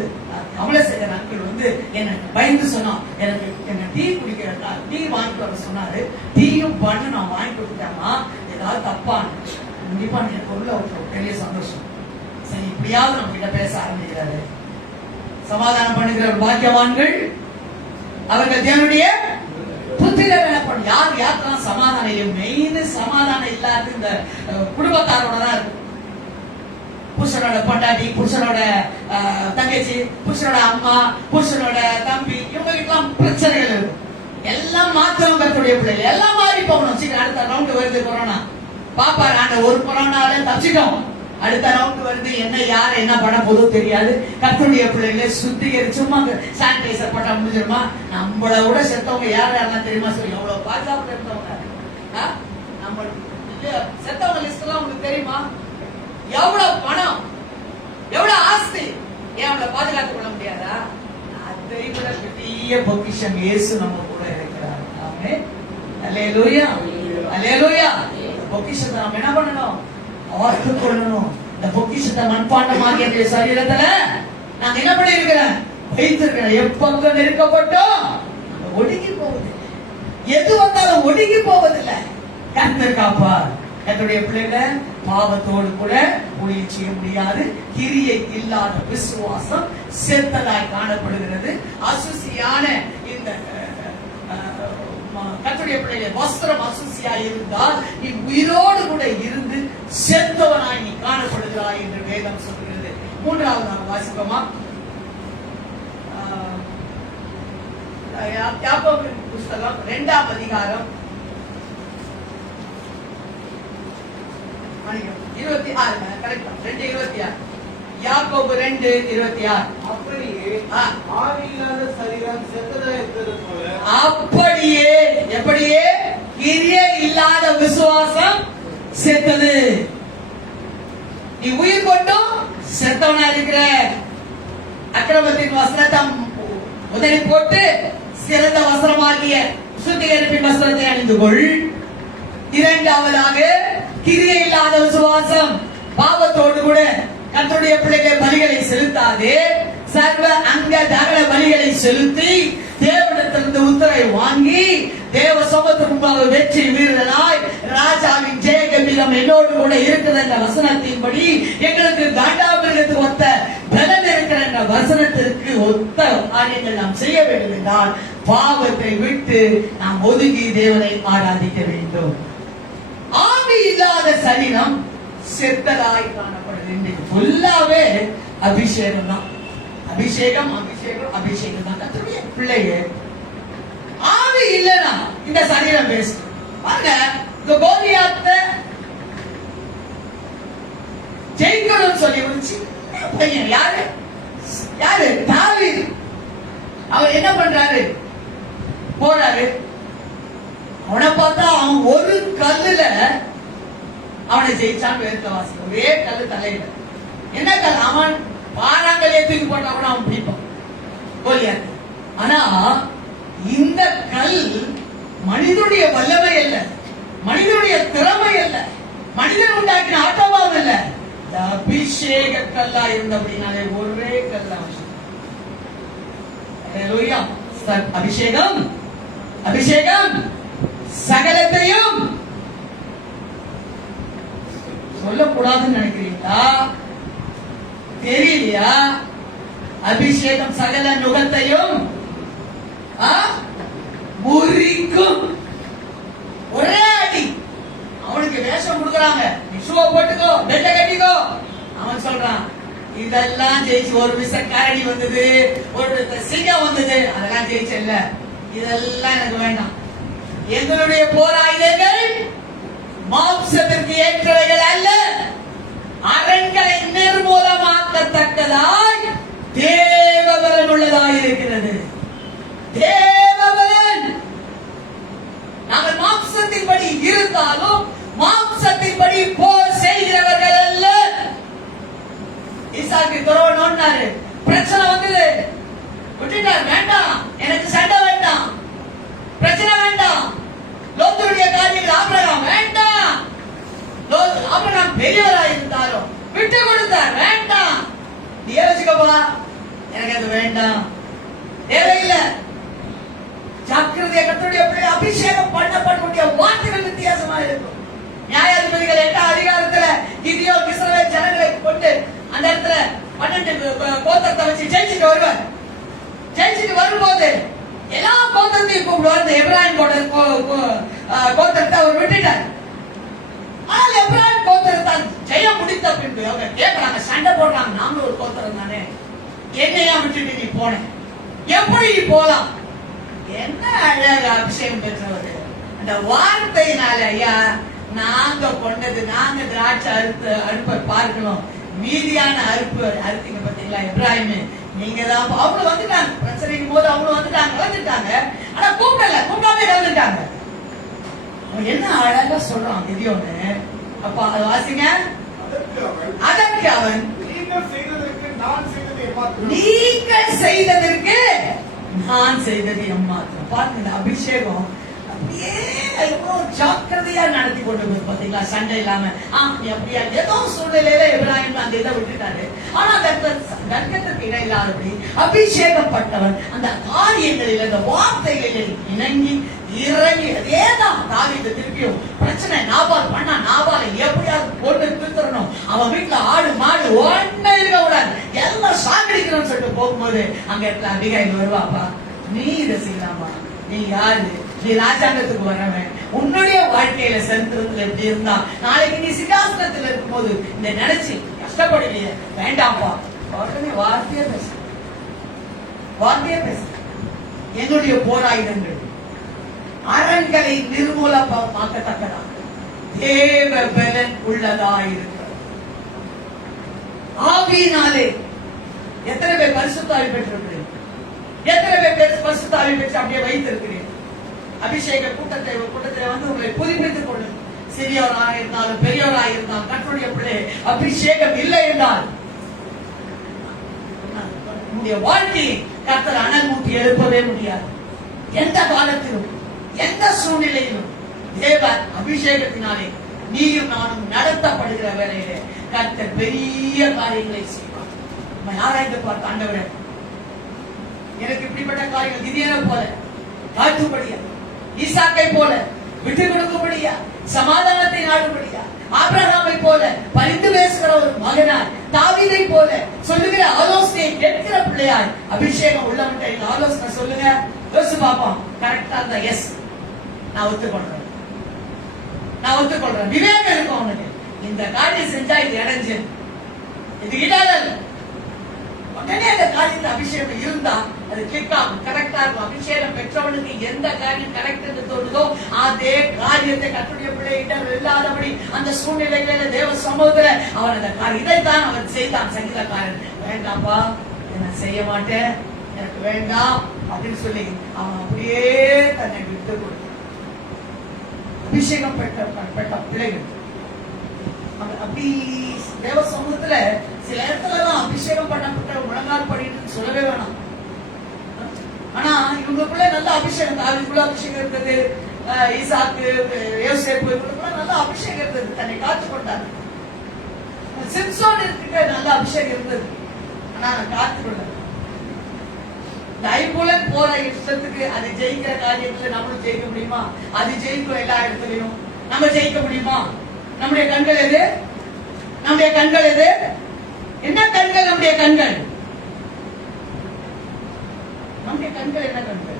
கமலசேகர் அங்கிள் வந்து எனக்கு பயந்து சொன்னோம், எனக்கு என்ன டீ குடிக்கிறதா டீ வாங்கிட்டு வர சொன்னாரு. டீயும் பண்ணு நான் வாங்கி கொடுத்துட்டேமா, ஏதாவது தப்பான்னு கண்டிப்பா எனக்கு உள்ள ஒரு பெரிய சந்தோஷம். சரி, இப்படியாவது நம்ம கிட்ட பேச ஆரம்பிக்கிறாரு. சமாதானம் பண்ணுகிற பாக்கியவான்கள் அவர்கள் தேவனுடைய புத்திரர் எனப்படும். யாருக்கெல்லாம் சமாதானம் இல்லை, மெயின் சமாதானம் இல்லாத இந்த குடும்பத்தாரோட தான் இருக்கு. புருஷனோட பொண்டாட்டி, புருஷனோட தங்கச்சி, புருஷனோட அம்மா, புருஷனோட தம்பி, இவங்க கிட்டலாம் பிரச்சனைகள் இருக்கும். எல்லாம் மாத்தவங்க கர்த்தருடைய பிள்ளைகள் எல்லாம் மாறி போகணும். சீக்கிரம் அடுத்த ரவுண்ட் வருது கொரோனா. பாப்பா நாங்க ஒரு கொரோனால தப்பிச்சிட்டோம், அடுத்த ரவுண்ட் வருது. என்ன யார் என்ன பண்ண போதும் தெரியாது. கர்த்தருடைய பிள்ளைகளை சுத்திகரிச்சு சும்மா சானிடைசர் போட்டா முடிஞ்சிருமா? நம்மள விட செத்தவங்க யாரெல்லாம் தெரியுமா? சொல்லி எவ்வளவு பாதுகாப்பு இருந்தவங்க. நம்ம செத்தவங்க லிஸ்ட் எல்லாம் உங்களுக்கு தெரியுமா? எவ்வளவு பணம், எவ்வளவு ஆஸ்தி, ஏன் அவளை பாதுகாத்துக் கொள்ள முடியாதா? அதை விட பெரிய பொக்கிஷம் இயேசு நம்ம கூட இருக்கிறார். ஆமென், அல்லேலூயா, அல்லேலூயா. பொக்கிஷத்தை நம்ம என்ன பண்ணணும்? பார்த்துக் கொள்ளணும். இந்த பொக்கிஷத்தை மண்பாண்டமாகிய என்னுடைய சரீரத்துல நாங்க என்ன பண்ணி இருக்கிறேன்? வைத்திருக்கிறேன். எப்பக்கம் நெருக்கப்பட்டோம் ஒடுங்கி போவதில்லை, எது வந்தாலும் ஒடுங்கி போவதில்லை. கர்த்தர் காப்பார். கர்த்தருடைய பிள்ளைகளை பாவத்தோடு கூட ஊழியம் செய்ய முடியாது. கிரியை இல்லாத விசுவாசம் செத்ததாய் காணப்படுகிறது. அசுசியான இந்த கர்த்தருடைய பிள்ளைகள் வஸ்திரம் அசுசியா இருந்தால் நீ உயிரோடு கூட இருந்து செத்தவனாய் நீ காணப்படுகிறாய் என்று வேதம் சொல்கிறது. 3வது நாம் வாசிப்போமா? யாக்கோபின் புஸ்தகம் 2ஆம் அதிகாரம் 26. கரெக்டா? 2:26. யாக்கோபு 2:26. அப்படியே ஆவியில்லாத சரீரம் செத்ததா இருக்கிறது போல, அப்படியே எப்படியே கிரியை இல்லாத விசுவாசம் செத்தது. நீ உயிர் கொண்டும் செத்தவனா இருக்கிற. அக்கிரமத்தின் வஸ்திரத்தை உதறி போட்டு சிறந்த வஸ்திரமாகிய சுத்திகரிப்பின் வஸ்திரத்தை அணிந்து கொள். 2வதாக கிரியை இல்லாத விசுவாசம். பாவத்தோடு கூட கர்த்தருடைய பிள்ளைகள் பலிகளை செலுத்தாதே, சர்வ அங்க தகன பலிகளை செலுத்தி தேவனிடத்திலிருந்து உத்தரவை வாங்கி தேவ சமூகத்துக்கு முன்பாக வெற்றி வீரனாய் ராஜாவின் ஜெய கம்பீரம் என்னோடு கூட இருக்கிற என்ற வசனத்தின்படி எங்களுக்கு காண்டாமிருகத்துக்கு ஒத்த பலன் இருக்கிற என்ற வசனத்திற்கு ஒத்த காரியங்கள் நாம் செய்ய வேண்டும் என்றால் பாவத்தை விட்டு நாம் ஒதுங்கி தேவனை ஆராதிக்க வேண்டும். ஆவி இல்லாத சரீரம் செத்ததாய் காணப்படுது. இன்றைக்கு ஃபுல்லாவே அபிஷேகம் தான், அபிஷேகம் அபிஷேகம் அபிஷேகம் தான். கர்த்தருடைய பிள்ளையே, ஆவி இல்லைன்னா இந்த சரீரம் வேஸ்ட். பாருங்க, இந்த கோலியாத்தை ஜெயிக்கணும்னு சொல்லி ஒரு சின்ன பையன், யாரு யாரு தாவீது, அவர் என்ன பண்றாரு, போறாரு. அவனை பார்த்தா அவன் ஒரு கல்லுல அவனை ஜெயிச்சான். வேர்க்க வாசி ஒரே கல்லு தலையில. என்ன கல்? அவன் பாறாங்கல்லே தூக்கி போட்டா கூட அவன் பிடிப்பான் கோலியாத். ஆனா இந்த கல் மனிதனுடைய வல்லமை அல்ல, மனிதனுடைய திறமை அல்ல, மனிதன் உண்டாக்கின ஆட்டமாவும் இல்ல, அபிஷேக கல்லா இருந்தபடினாலே ஒரே கல்லா. அபிஷேகம் அபிஷேகம் சகலத்தையும் சொல்லக்கூடாதுன்னு நினைக்கிறீங்களா? தெரியலையா? அபிஷேகம் சகல நுகத்தையும் முறிக்கும். ஒரே அடி. அவனுக்கு வேஷம் கொடுக்கறாங்க, நீ ஷூ போட்டுக்கோ, பெல்ல கட்டிக்கோ. அவன் சொல்றான், இதெல்லாம் ஜெயிச்சு ஒரு விச கரடி வந்தது, ஒரு சிங்கம் வந்தது, அதெல்லாம் ஜெயிச்சல்ல, இதெல்லாம் எனக்கு வேண்டாம். எங்களுடைய போராயுதங்கள் மாம்சத்திற்கு ஏற்றவைகள் அல்ல, அரண்களை நிர்மூலமாக்கத்தக்கதாய் தேவபலன் உள்ளதாய் இருக்கிறது. தேவபலன். நாங்கள் மாம்சத்தின்படி இருந்தாலும் மாம்சத்தின்படி போர் செய்கிறவர்கள் அல்ல. ஈசாக்கு துறவணும்னாரு, பிரச்சனை வந்தது, விட்டுட்டார். வேண்டாம், எனக்கு சண்டை வேண்டாம், பிரச்சனை வேண்டாம். லோத்துடைய காரியங்கள் ஆபிரகாம் வேண்டாம். ஆபிரகாம் பெரியவராக இருந்தாலும் விட்டு கொடுத்தார். வேண்டாம், நீ யோசிக்கப்பா, எனக்கு அது வேண்டாம், தேவையில்லை. ஜாக்கிரதையா கர்த்தருடைய பிள்ளை அபிஷேகம் பண்ணப்படக்கூடிய வார்த்தைகள் வித்தியாசமா இருக்கும். நியாயாதிபதிகள் 8ஆம் அதிகாரத்துல கிதியோன் இஸ்ரவேல் ஜனங்களை கொண்டு அந்த இடத்துல 12 கோத்திரத்தை வச்சு ஜெயிச்சுட்டு வருவார். ஜெயிச்சுட்டு வரும்போது எல்லா கோத்திரத்தையும் கூப்பிடுவார். இந்த எப்ராயிம் கோத்திரத்தை அவர் விட்டுட்டார். ஆனால் எப்ராயிம் கோத்திரத்தை ஜெயம் முடித்த பின்பு அவங்க கேட்கறாங்க, சண்டை போடுறாங்க, நாமளும் ஒரு கோத்திரம் தானே, என்னையா விட்டுட்டு நீ போன, எப்படி நீ போலாம்? என்ன அழகு அபிஷேகம் பெற்றவர். அந்த வார்த்தையினால, ஐயா நாங்க கொண்டது, நாங்க திராட்சை அறுப்பை பார்க்கணும், மீதியான அறுத்தீங்க பாத்தீங்களா எப்ராயிம், நீங்க தான். அவங்க வந்துட்டாங்க, பிரச்சனைக்கும் போது அவங்க வந்துட்டாங்க. ஆனா கூப்பிடாம வந்துட்டாங்க. அவன் என்ன அழகா சொல்றான் கிதியோனு. அப்ப அதை வாசிங்க. அதற்கு அவன், நீங்கள் செய்ததற்கு நான் செய்தது எம்மாத்திரம். பாருங்க, அபிஷேகம் அப்படியே எவ்வளவு ஜாக்கிரதையா நடத்தி கொண்டு பாத்தீங்களா, சண்டை இல்லாம. நீ அப்படியா ஏதோ சூழ்நிலையில எப்ராயிம் அந்த இதை விட்டுட்டாரு. ஆனா தர்க்கத்திற்கு இடையில்லாதபடி அபிஷேகப்பட்டவன் அந்த காரியங்களில், அந்த வார்த்தைகளில் இணங்கி இறங்கி, அதேதான் தாவீது திருப்பியும் பிரச்சனை நாபால் பண்ணா, நாபாலை எப்படியாவது போட்டு திருத்தரணும், அவன் வீட்டுல ஆடு மாடு ஒண்ணு இருக்க கூடாது, எல்லாம் சாகடிக்கணும்னு சொல்லிட்டு போகும்போது அங்க இடத்துல அபிகாயில் வருவாப்பா, நீ இதை செய்யலாமா, நீ யாரு, நீ ராஜாங்கத்துக்கு வரவன், உன்னுடைய வாழ்க்கையில சரித்திரத்துல எப்படி இருந்தா நாளைக்கு நீ சிங்காசனத்துல இருக்கும் போது இந்த நினைச்சு கஷ்டப்படுவீங்க, வேண்டாம்ப்பா. உடனே வார்த்தையே பேச. என்னுடைய போராயுதங்கள் அரண்களை நிர்மூலமாக்கத்தக்கதாக தேவ பலன் உள்ளதாயிருக்கிறது. ஆவியினாலே எத்தனை பேர் பரிசுத்தாவி பெற்றிருக்கிறேன், எத்தனை பேர் பரிசுத்தாவி பெற்று அப்படியே வைத்திருக்கிறேன். அபிஷேக கூட்டத்தை வந்து உங்களை புதுப்பித்துக் கொள்ளும். சிறியவராக இருந்தாலும் பெரியவராக இருந்தாலும் கர்த்தருடைய பிள்ளை அபிஷேகம் இல்லை என்றால் உங்களுடைய வாழ்க்கையை கர்த்தர் அனல் மூட்டி எழுப்பவே முடியாது. எந்த காலத்திலும் எந்த சூழ்நிலையிலும் தேவ அபிஷேகத்தினாலே நீயும் நானும் நடத்தப்படுகிற வேலையிலே கர்த்தர் பெரிய காரியங்களை செய்வார். நம்ம ஆராய்ந்து பார்த்த ஆண்டவரே, எனக்கு இப்படிப்பட்ட காரியங்கள் கிதியோனை போல தாழ்த்தும்படியா, ஈசாக்கை போல விட்டு கொடுக்கும்படியா, சமாதானத்தை நாடும்படியா, ஆபிரகாமை போல பரிந்து பேசுகிற ஒரு மகனாய், தாவீதை போல சொல்லுகிற ஆலோசனை கேட்கிற பிள்ளையாய் அபிஷேகம் உள்ளவன்ட்ட இந்த ஆலோசனை சொல்லுங்க, யோசிச்சு பார்ப்போம். கரெக்டா இருந்தா எஸ் நான் ஒத்துக்கொள்றேன், நான் ஒத்துக்கொள்றேன். விவேகம் இருக்கும் அவனுக்கு. இந்த காரியம் செஞ்சா இது இடைஞ்சு, இது இடல். உடனே அந்த காரியத்துல அபிஷேகம் இருந்தா அது கிளிக் ஆகும், கரெக்டா இருக்கும். அபிஷேகம் பெற்றவனுக்கு எந்த காரியம் கரெக்ட் என்று தோணுதோ அதே காரியத்தை கர்த்தருடைய பிள்ளைகிட்ட இல்லாதபடி அந்த சூழ்நிலைகளில தேவ சமூகத்துல அவன் அந்த காரியம் இதைத்தான் அவன் செய்தான். சங்கீதக்காரன், வேண்டாப்பா நான் செய்ய மாட்டேன், எனக்கு வேண்டாம் அப்படின்னு சொல்லி அவன் அப்படியே தன்னை விட்டு கொடுத்தான். அபிஷேகம் பெற்ற பிள்ளைகள் அப்படி தேவ சமூகத்துல சில இடத்துல எல்லாம் அபிஷேகம் பண்ணப்பட்ட முழங்கால் படின்னு சொல்லவே வேணாம். ஆனா இவங்களுக்குள்ள நல்ல அபிஷேகம், தாவீதுக்குள்ள அபிஷேகம் இருந்தது, ஈசாக்கு, யோசேப்பு இவங்களுக்குள்ள நல்ல அபிஷேகம் இருந்தது, தன்னை காத்து கொண்டார். சிம்சோன் கிட்ட நல்ல அபிஷேகம் இருந்தது, ஆனா காத்து கொண்டார். ஐம்புலன் போற இஷ்டத்துக்கு அது ஜெயிக்கிற காரியத்துல நம்மளும் ஜெயிக்க முடியுமா? அது ஜெயிக்கும் எல்லா இடத்துலயும். நம்ம ஜெயிக்க முடியுமா? நம்முடைய கண்கள் எது? நம்முடைய கண்கள் எது? என்ன கண்கள்? நம்முடைய கண்கள், நம்முடைய கண்கள் என்ன கண்கள்?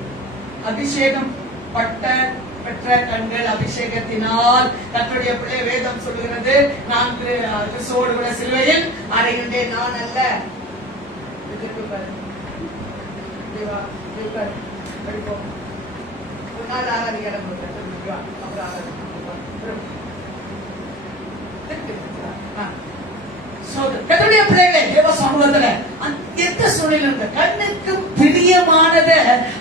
அபிஷேகம் பெற்ற கண்கள். அபிஷேகத்தினால் கர்த்தருடைய பிள்ளை வேதம் சொல்லுகிறது, நான் கிறிஸ்துவோடு கூட சிலுவையில் அறைகின்றேன், நான் அல்ல. ஒரு நாள் ஆராதிக்க கர்த்தருடைய பிள்ளைகளை தேவ சமூகத்துல எந்த சூழ்நிலை இருந்த கண்ணுக்கு பிரியமானத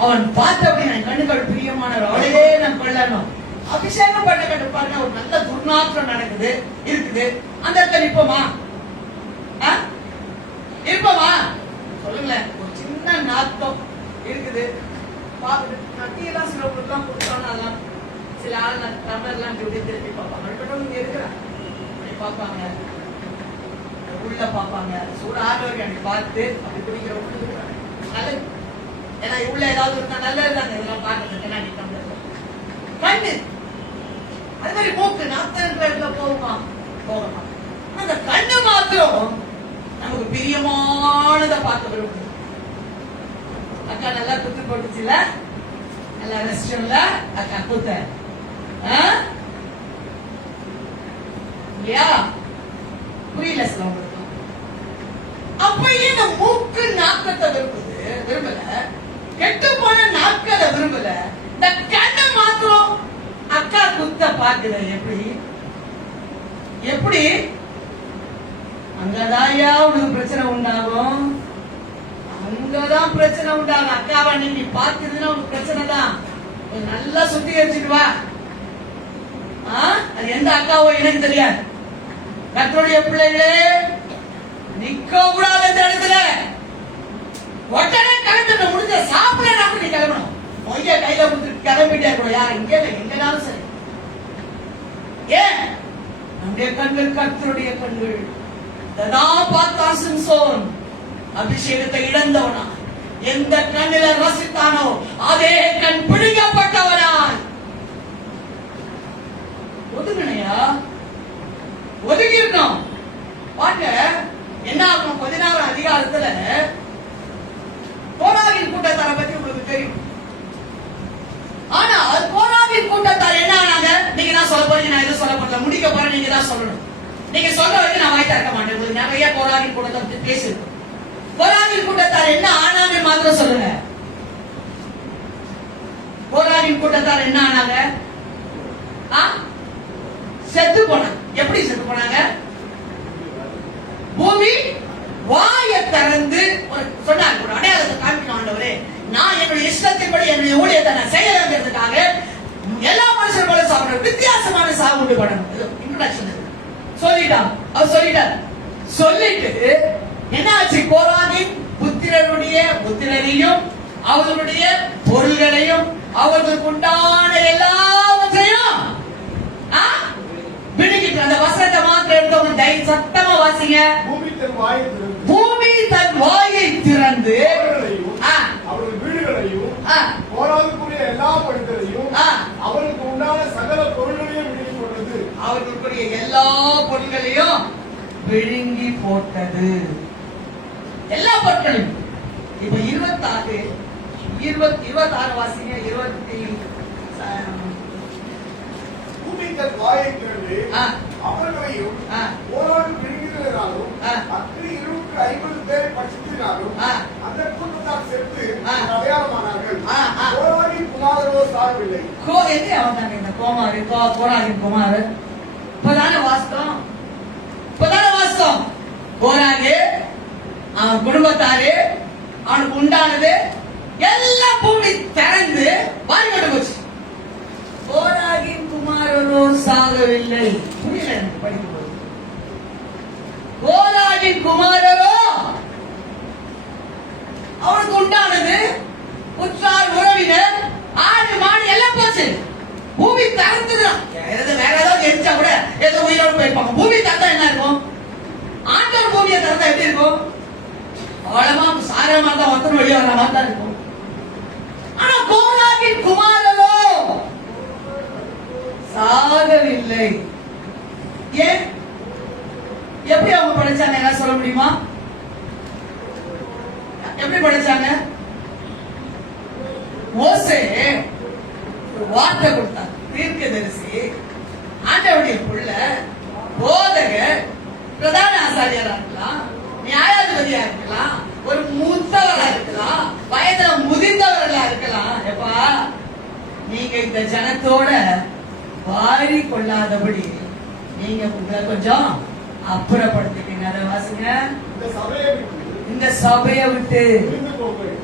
அவன் பார்த்தபடி நான் கண்ணுகள் பிரியமானவர் அவளையே நான் கொள்ளணும். அபிஷேகம் பண்ண கண்டு பாருங்க, ஒரு நல்ல துர்நாற்றம் நடக்குது இருக்குது, அந்த இடத்துல நிற்போமா? இருப்போமா? சொல்லுங்களேன். ஒரு சின்ன நாத்தம் இருக்குது, நட்டியெல்லாம் சிலவங்களுக்குலாம் கொடுத்தோம்னா அதெல்லாம் சில ஆள் டம்ளர்லாம் திருப்பி பார்ப்பாங்க, இங்க இருக்கிறான் பார்ப்பாங்க, உள்ள பார்ப்பாங்க, சூடாக பார்த்து அப்படி குடிக்கிற நல்லது. ஏன்னா உள்ள ஏதாவது இருந்தா நல்லதுதாங்க, இதெல்லாம் பார்க்கறதுக்கு கண்ணாடி டம்ளர். கண்ணு அது மாதிரி மூக்கு நாத்தத்துல போகுமா? போகமா? அந்த கண்ணு மாத்திரம் நமக்கு பிரியமானதை பார்க்க விரும்புது. அக்கா நல்லா குத்து போட்டுச்சுல, நல்லா ரெஸ்டாரண்ட்ல அக்கா குத்த இல்லையா? புரியல சில உங்களுக்கு. அப்படியே இந்த மூக்கு நாக்கத்தை விரும்பல, கெட்டு போன நாக்கத்தை விரும்பல, இந்த கண்ணை மாத்திரம் அக்கா குத்த பாக்குற. எப்படி எப்படி அங்கதாயா உனக்கு பிரச்சனை உண்டாகும், அங்கதான் பிரச்சனை உண்டாகும். அக்காவை நீ பாக்குறதுன்னா உனக்கு பிரச்சனை தான். நல்லா சுத்திகரிச்சுட்டு வா. அது எந்த அக்காவோ எனக்கு தெரியாது. கர்த்தருடைய பிள்ளைகளே, நிக்க கூடாது இந்த இடத்துல. உடனே கிளம்பிட்டு முடிஞ்ச சாப்பிடலாம், நீ கிளம்பணும். மொய்ய கையில கொடுத்து கிளம்பிட்டே கூட யார் இங்க எங்கனாலும் சரி. ஏன்? நம்முடைய கண்கள் கர்த்தருடைய கண்கள். இதான் பார்த்தா சிம்சோன் அபிஷேகத்தை இழந்தவனா, எந்த கண்ணில ரசித்தானோ அதே கண் பிடிக்கப்பட்டவனாய் ஒதுங்கினையா, ஒதுங்கிருக்கோம். பாருங்க என்ன ஆகும். 16 அதிகாரத்துல கோராகின் கூட்டத்தாரை பத்தி உங்களுக்கு தெரியும். ஆனால் கோராகின் கூட்டத்தார் என்ன ஆனாங்க? நீங்க தான் சொல்ல போறீங்க, நான் எதுவும் சொல்ல போறேன், முடிக்க போறேன், நீங்க தான் சொல்லணும். நீங்க சொல்ற வரைக்கும் நான் வாய் திறக்க மாட்டேன். உங்களுக்கு நிறைய கோராகின் கூட்டத்தை பத்தி பேசிருக்கோம். கோராகின் கூட்டத்தார் என்ன ஆனாங்க மாத்திரம் சொல்லுங்க. கோராகின் கூட்டத்தார் என்ன ஆனாங்க? செத்து போனாங்க. எப்படி செத்து போனாங்க? பூமி வாயை திறந்து சொன்னாங்க, ஒரு அடையாளத்தை காமிக்கணும். ஆண்டவரே, நான் என்னுடைய இஷ்டத்தின்படி என்னுடைய ஊழியத்தை நான் செய்யறதுக்காக எல்லா மனுஷன் போல சாப்பிடணும், வித்தியாசமான சாவு உண்டு பண்ணணும். இன்ட்ரோடக்ஷன் சொல்லிட்டான். அவர் சொல்லிட்டார். சொல்லிட்டு என்ன ஆச்சு? கோராகின் புத்திரரையும் அவர்களுடைய பொருள்களையும் அவர்களுக்கு உண்டான எல்லாவற்றையும் விடுகிட்டு அந்த வசனத்தை மாத்திரம் எடுத்தவங்க தைரிய சத்தமா வாசிங்க. பூமி தன் வாயை திறந்து அவர்கள் வீடுகளையும் ஆ, போராதுக்குரிய எல்லா மனிதரையும் ஆ. அவருக்கு உண்டான சகல பொருள்களையும் விழுங்கி கொண்டது. அவர்களுக்குரிய எல்லா பொருட்களையும் விழுங்கி போட்டது. எல்லா பொருட்களையும். இப்ப 26 வாசிங்க. 20 பூமி தன் வாயை திறந்து ஆ, அவர்களையும் ஆ. போராடு விழுங்கினாலும் ஆ. அக்னி 250 பேரை பட்சித்தினாலும் ஆ. அந்த கூட்டத்தார் செத்து ஆ. அடையாளமானார்கள். ஆ, ஆ. போராடின் குமாரரோ சாகவில்லை. எங்க அவன் இந்த கோராகின் குமார் இப்பதானே வாஸ்தவம். கோராகு அவன் குடும்பத்தாரு அவனுக்கு உண்டானது எல்லாம் பூமி திறந்து வாரிக்கொண்டு போச்சு. கோராகின் குமாரனோ சாகவில்லை. புரியல எனக்கு படிக்கும்போது. கோராகின் குமாரனோ அவனுக்கு உண்டானது உற்றார் உறவினர் ஆடு மாடு எல்லாம் போச்சு. பூமி திறந்துதான். வேற ஏதாவது எரிச்சா கூட ஏதோ உயிரோடு போயிருப்பாங்க. பூமி திறந்தா என்ன இருக்கும்? ஆண்டவர் பூமியை திறந்தா எப்படி இருக்கும்? அவ்வளவா சாரமா தான் ஒருத்தர் வெளியே வர மாதிரி தான் இருக்கும். ஆனா கோராகின் குமாரனோ சாகவில்லை. ஏன்? எப்படி அவங்க படைச்சாங்க? என்ன சொல்ல முடியுமா? எப்படி படைச்சாங்க? மோசே ஒரு வார்த்தை கொடுத்தார். தீர்க்கதரிசி, ஆண்டவருடைய புள்ள, போதகர், பிரதான ஆசாரியரா இருக்கலாம், நியாயாதிபதியா இருக்கலாம், ஒரு மூத்தவரா இருக்கலாம், வயதுல முதிர்ந்தவர்களா இருக்கலாம். எப்பா நீங்க இந்த ஜனத்தோட வாரி கொள்ளாதபடி நீங்க உங்களை கொஞ்சம் அப்புறப்படுத்திட்டீங்க. அதை வாசிங்க. இந்த சபையை விட்டு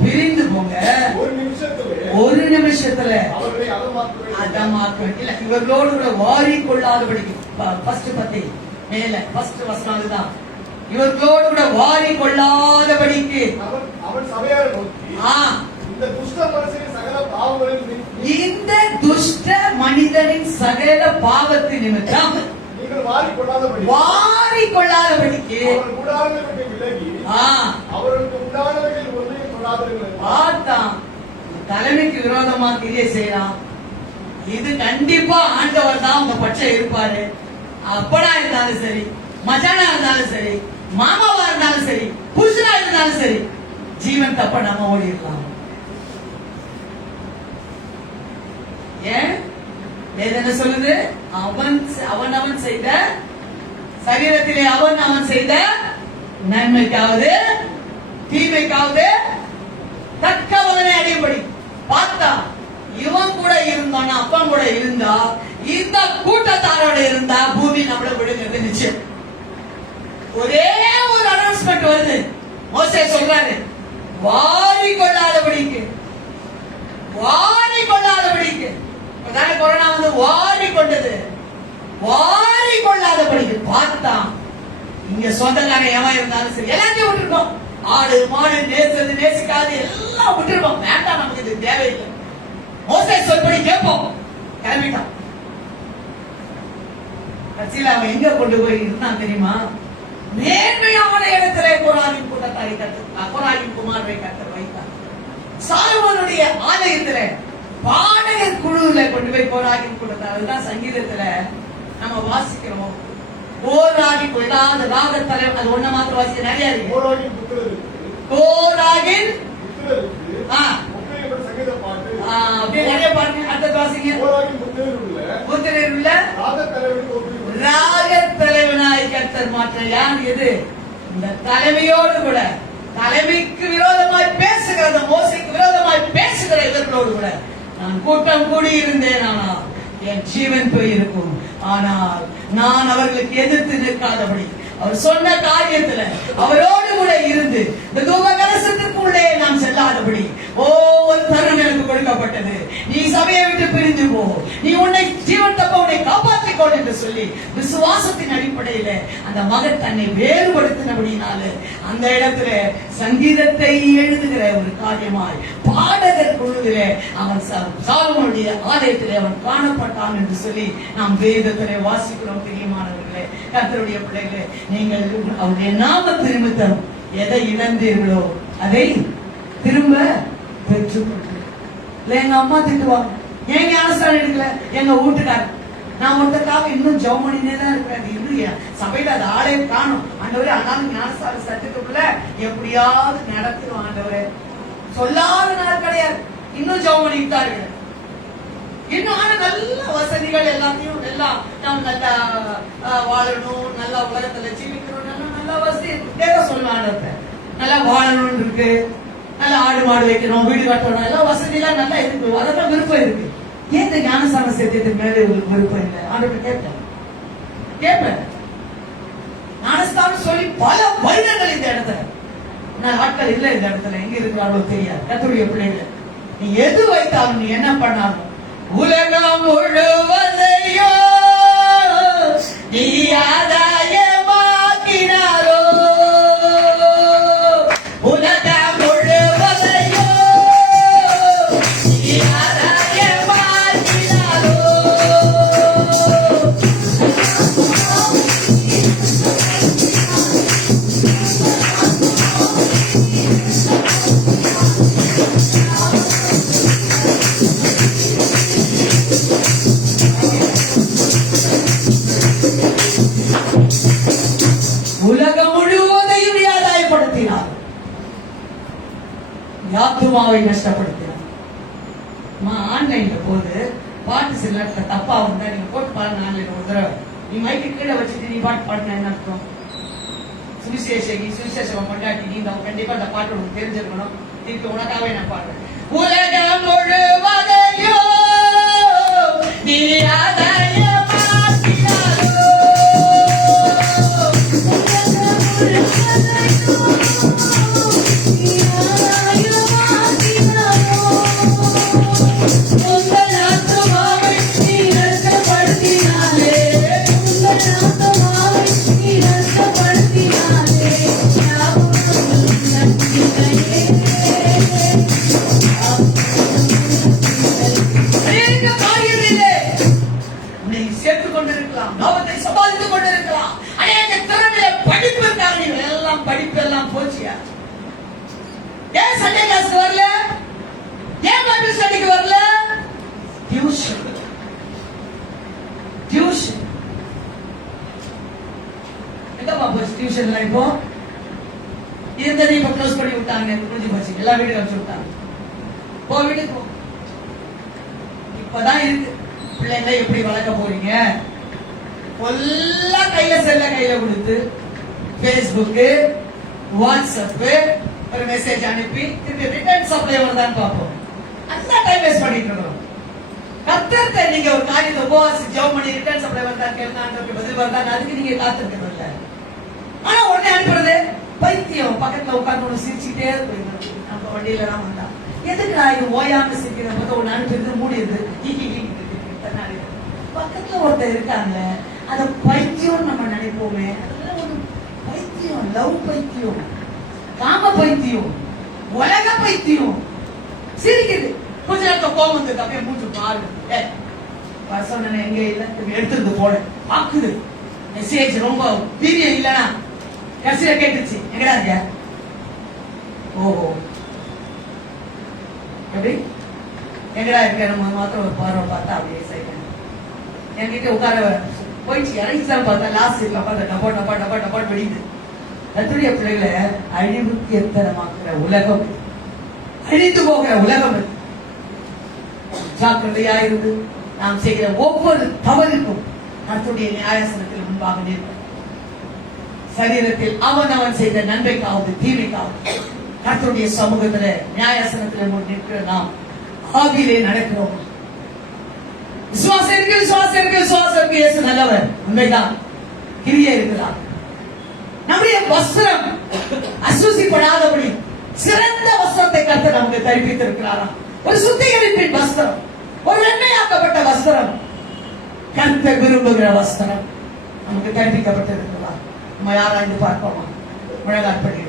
பிரிந்து போங்க. ஒரு நிமிஷத்துல அதமாக்க இல்ல, இவர்களோடு கூட வாரி கொள்ளாதபடிக்கு. ஃபர்ஸ்ட் பத்தி மேல ஃபர்ஸ்ட் வசனம் அதுதான். இவர்களோடு கூட வாரி கொள்ளாதபடிக்கு அவன் சபையாரை நோக்கி, இந்த துஷ்ட மனுஷனின் சகல பாவங்களின் இந்த துஷ்ட மனிதனின் சகல பாவத்தின் நிமித்தம் நீங்கள் வாரி கொள்ளாதபடிக்கு அவர்கள் கூடாரங்களை விட்டு விலகி அவர்களுக்கு உண்டானவைகள் ஒன்றையும் கொள்ளாதீர்கள். பார்த்தான். தலைமைக்கு விரோதமா கிரியை செய்யலாம். இது கண்டிப்பா ஆண்டவர் தான் உங்க பட்சம் இருப்பாரு. அப்பனா இருந்தாலும் சரி, மச்சானா இருந்தாலும் சரி, மாமாவா இருந்தாலும் சரி, புருஷனா இருந்தாலும் சரி, ஜீவன் தப்ப நம்ம ஓடிடலாம். ஏன்? வேதனை என்ன சொல்லுது? அவன் செய்த சரீரத்திலே அவன் செய்த நன்மைக்காவது தீமைக்காவது தக்க பலனை அடையும்படி பார்த்தா. இவன் கூட இருந்தானா, அப்பன் கூட இருந்தா, இந்த கூட்டத்தாரோட இருந்தா பூமி நம்மள விடுங்கிறது நிச்சயம். ஒரே ஒரு அனௌன்ஸ்மெண்ட் வருது. மோசே சொல்றாரு, வாரி கொள்ளாதபடிக்கு. அதான கொரோனா வந்து வாரி கொண்டது. வாரி கொள்ளாதபடிக்கு பார்த்தான். இங்க சொந்தக்காரன் ஏமா இருந்தாலும் சரி எல்லாத்தையும் விட்டுருக்கோம். ஆடு மாடு நேசது நேசிக்காது எல்லாம் விட்டுருப்போம். வேண்டாம், நமக்கு இது தேவையில்லை. மோசே சொல்படி கேட்போம். கிளம்பிட்டான். கட்சியில அவன் எங்க கொண்டு போய் இருந்தான் தெரியுமா? நேர்மையான இடத்திலே கோராகின் கூட்டத்தாரை கோராகின் குமாரரை கர்த்தர் வைத்தார். சாலமோனுடைய ஆலயத்திலே பாடகர் குழுவில கொண்டு போய் கோராகின் கூட்டத்தார். அதுதான் சங்கீதத்துல நம்ம வாசிக்கிறோம். கோராகி கொள்ளாத ராக தலைவர். அது ஒண்ணு மாத்திரம் வாசிக்க நிறைய இருக்கு. கோராகின் அப்படியே நிறைய பாட்டு. அடுத்த வாசிங்க. புத்திரர் உள்ள ராக தலைவனாய் கர்த்தர் மாற்ற. யார் எது? இந்த தலைமையோடு கூட, தலைமைக்கு விரோதமாய் பேசுகிற, மோசைக்கு விரோதமாய் பேசுகிற இவர்களோடு கூட நான் கூட்டம் கூடி இருந்தேன். ஆனால் என் ஜீவன் போயிருக்கும். ஆனால் நான் அவர்களுக்கு எதிர்த்து நிற்காதபடி அவர் சொன்ன காரியத்துல அவரோடு கூட இருந்து இந்த தூப கலசத்திற்குள்ளே நாம் செல்லாதபடி ஒவ்வொரு தருணம் எனக்கு கொடுக்கப்பட்டது. நீ சபையை விட்டு பிரிந்து போ, நீ உன்னை ஜீவன் தப்ப உன்னை காப்பாற்றிக் கொள் என்று சொல்லி விசுவாசத்தின் அடிப்படையில அந்த மகன் தன்னை வேறுபடுத்தினபடினால அந்த இடத்துல சங்கீதத்தை எழுதுகிற ஒரு காரியமாய் பாடகர் குழுவிலே அவன் சாலமோனுடைய ஆலயத்திலே அவன் காணப்பட்டான் என்று சொல்லி நாம் வேதத்திலே வாசிக்கிறோம். பிரியமானவர்களே, கர்த்தருடைய பிள்ளைகளே, நீங்கள் அவருடைய நாம நிமித்தம் எதை இழந்தீர்களோ அதை திரும்ப பெற்றுக்கொண்டு. இல்ல எங்க அம்மா திட்டுவாங்க, ஏன் ஞானஸ்தானம் எடுக்கல, எங்க வீட்டுக்காரர். நான் ஒருத்தருக்காக இன்னும் ஜெபம் பண்ணினே தான் இருக்கிறேன். இன்னும் சபையில அது ஆளே காணும். ஆண்டவரே, ஆனாலும் ஞானஸ்தான சட்டத்துக்குள்ள எப்படியாவது நடத்திடும் ஆண்டவரே. சொல்லாத நாள் கிடையாது. இன்னும் ஜெபம் பண்ணிட்டு தான் இருக்கிறேன். இன்னும் ஆனா நல்ல வசதிகள் எல்லாத்தையும் எல்லாம் நாம் நல்லா வாழணும், நல்லா உலகத்துல ஜீவிக்கணும், நல்லா வசதி சொல்லுவாங்க. நல்லா வாழணும் இருக்கு, நல்லா ஆடு மாடு வைக்கணும், வீடு கட்டணும், எல்லாம் வசதி எல்லாம் நல்லா இருக்கு. அதெல்லாம் விருப்பம் இருக்கு. ஏன் இந்த ஞானஸ்தான சத்தியத்துக்கு மேல உங்களுக்கு விருப்பம் இல்லை? ஆண்டவர்கிட்ட கேட்பேன். ஞானஸ்தானம் சொல்லி பல வருடங்கள் இந்த இடத்துல ஆட்கள் இல்லை. இந்த இடத்துல எங்க இருக்கிறாரோ தெரியாது. கர்த்தருடைய பிள்ளைகள், நீ எது வைத்தாலும், நீ என்ன பண்ணாலும், உலகம் முழுவதையோ நீ ஆதாயமாக்கினாரோ, உலகம் முழுவதையோ நீ ஆதாயமாக்கினாரோ. உலகம் முழுவதையும் நீ ஆதாயப்படுத்தினார், ஆத்துமாவை நஷ்டப்படுத்தினார். ஆன்லைன்ல போது பாட்டு சில தப்பா வந்தா நீங்க போட்டு பாருங்க. ஆன்லைன் ஒரு தடவை நீ மைக்கு கீழே வச்சுட்டு நீ பாட்டு பாடின என்ன அர்த்தம்? சுவிசேஷம் கொண்டாட்டி நீ கண்டிப்பா அந்த பாட்டு உனக்கு தெரிஞ்சிருக்கணும். திருப்பி உனக்காகவே நான் பாடுறேன். உலகம் முழுவதையும் நீ ஆதாயமாக்கினாரோ, உங்கள் ஆத்துமாவை நீ நஷ்டப்படுத்தினாலே, உங்கள் ஆத்துமாவை நீ நஷ்டப்படுத்தினாலே, அநேக காரியங்களிலே உன்னை சேர்த்துக் கொண்டிருக்கலாம், லாபத்தை சம்பாதித்துக் கொண்டிருக்கலாம். அநேக திறமையில படிப்பு இருக்காங்க, நீங்கள் எல்லாம் படிப்பெல்லாம் போச்சியா? ஏன் சண்டே கிளாஸ் வரல? ஏன் பைபிள் ஸ்டடிக்கு வரல? டியூஷன் எங்கப்பா போச்சு டியூஷன்ல? இப்போ இருந்ததை இப்ப க்ளோஸ் பண்ணி விட்டாங்க, முடிஞ்சு போச்சு. எல்லா வீட்டுக்கு அனுப்பிச்சு விட்டாங்க. போ வீட்டுக்கு போ. இப்பதான் இருக்கு. பிள்ளைங்க எப்படி வளர்க்க போறீங்க? கையில செல்ல கையில கொடுத்து பேஸ்புக், வாட்ஸ்அப் ஒரு மெசேஜ் அனுப்பி திருப்பி ரிட்டர்ன் சப்ளை வருதான்னு பார்ப்போம். அந்த டைம் வேஸ்ட் பண்ணிட்டு இருக்கோம். கர்த்தர்ட்ட நீங்க ஒரு காரியத்தை உபவாசி ஜெபம் பண்ணி ரிட்டர்ன் சப்ளை வருதா கேளுங்க, பதில் வருதா, அதுக்கு நீங்க காத்திருக்கிறது இல்ல. ஆனா உடனே அனுப்புறது பைத்தியம். பக்கத்துல உட்கார்ந்து சிரிச்சுட்டே போயிடும். நம்ம வண்டியில தான் வந்தா எதுக்கு நான் இது ஓயாம சிரிக்கிற போது ஒன்னு அனுப்பிடுது மூடிடுது. பக்கத்துல ஒருத்தர் இருக்காங்க, அத பைத்தியம் நம்ம நினைப்போமே. அதெல்லாம் ஒரு பைத்தியம், லவ் பைத்தியம், காம பைத்தியம், உலக பைத்தியம். சிரிக்குது. கொஞ்ச நேரத்துல கோபம் வந்து அப்படியே மூச்சு பாரு. சொன்ன எங்க இல்ல எடுத்துருந்து போட பாக்குது. மெசேஜ் ரொம்ப வீரியம் இல்லனா கடைசியில கேட்டுச்சு, எங்கடா இருக்க? ஓஹோ, எப்படி எங்கடா இருக்க? நம்ம மாத்திரம் ஒரு பார்வை பார்த்தா அப்படியே சைக்கிள் என்கிட்ட உட்கார போயிடுச்சு. இறங்கி சார் பார்த்தா லாஸ்ட் சீட்ல பார்த்தா டப்பா டப்பா டப்பா டப்பா வெடிக்குது. கர்த்தருடைய பிள்ளைகளை அழிவுக்கு எத்தனமாக்குற உலகம், அழித்து போகிற உலகம். ஜாக்கிரதையா இருந்து நாம் செய்கிற ஒவ்வொரு தவறுக்கும் கர்த்தருடைய நியாயாசனத்தில் முன்பாக நிற்கும். சரீரத்தில் அவன் செய்த நன்மைக்காவது தீமைக்காவது கர்த்தருடைய சமூகத்துல நியாயாசனத்தில் நிற்கிற நாம் ஆவியிலே நடக்கிறோம். விசுவாசம் இருக்கு, விசுவாசம் இருக்கு, விசுவாசம் இருக்கு. இயேசு நல்லவர், உண்மைதான். கிரியை இருக்கிறார். நம்முடைய வஸ்திரம் அசுசிப்படாதபடி சிறந்த வஸ்திரத்தை கர்த்தர் நமக்கு தரிப்பித்திருக்கிறாராம். ஒரு சுத்திகரிப்பின் வஸ்திரம், ஒரு வெண்மையாக்கப்பட்ட வஸ்திரம், கர்த்தர் விரும்புகிற வஸ்திரம் நமக்கு தரிப்பிக்கப்பட்டிருக்கிறதா? நம்ம யாராய்ந்து பார்ப்போமா? முழங்காற்படி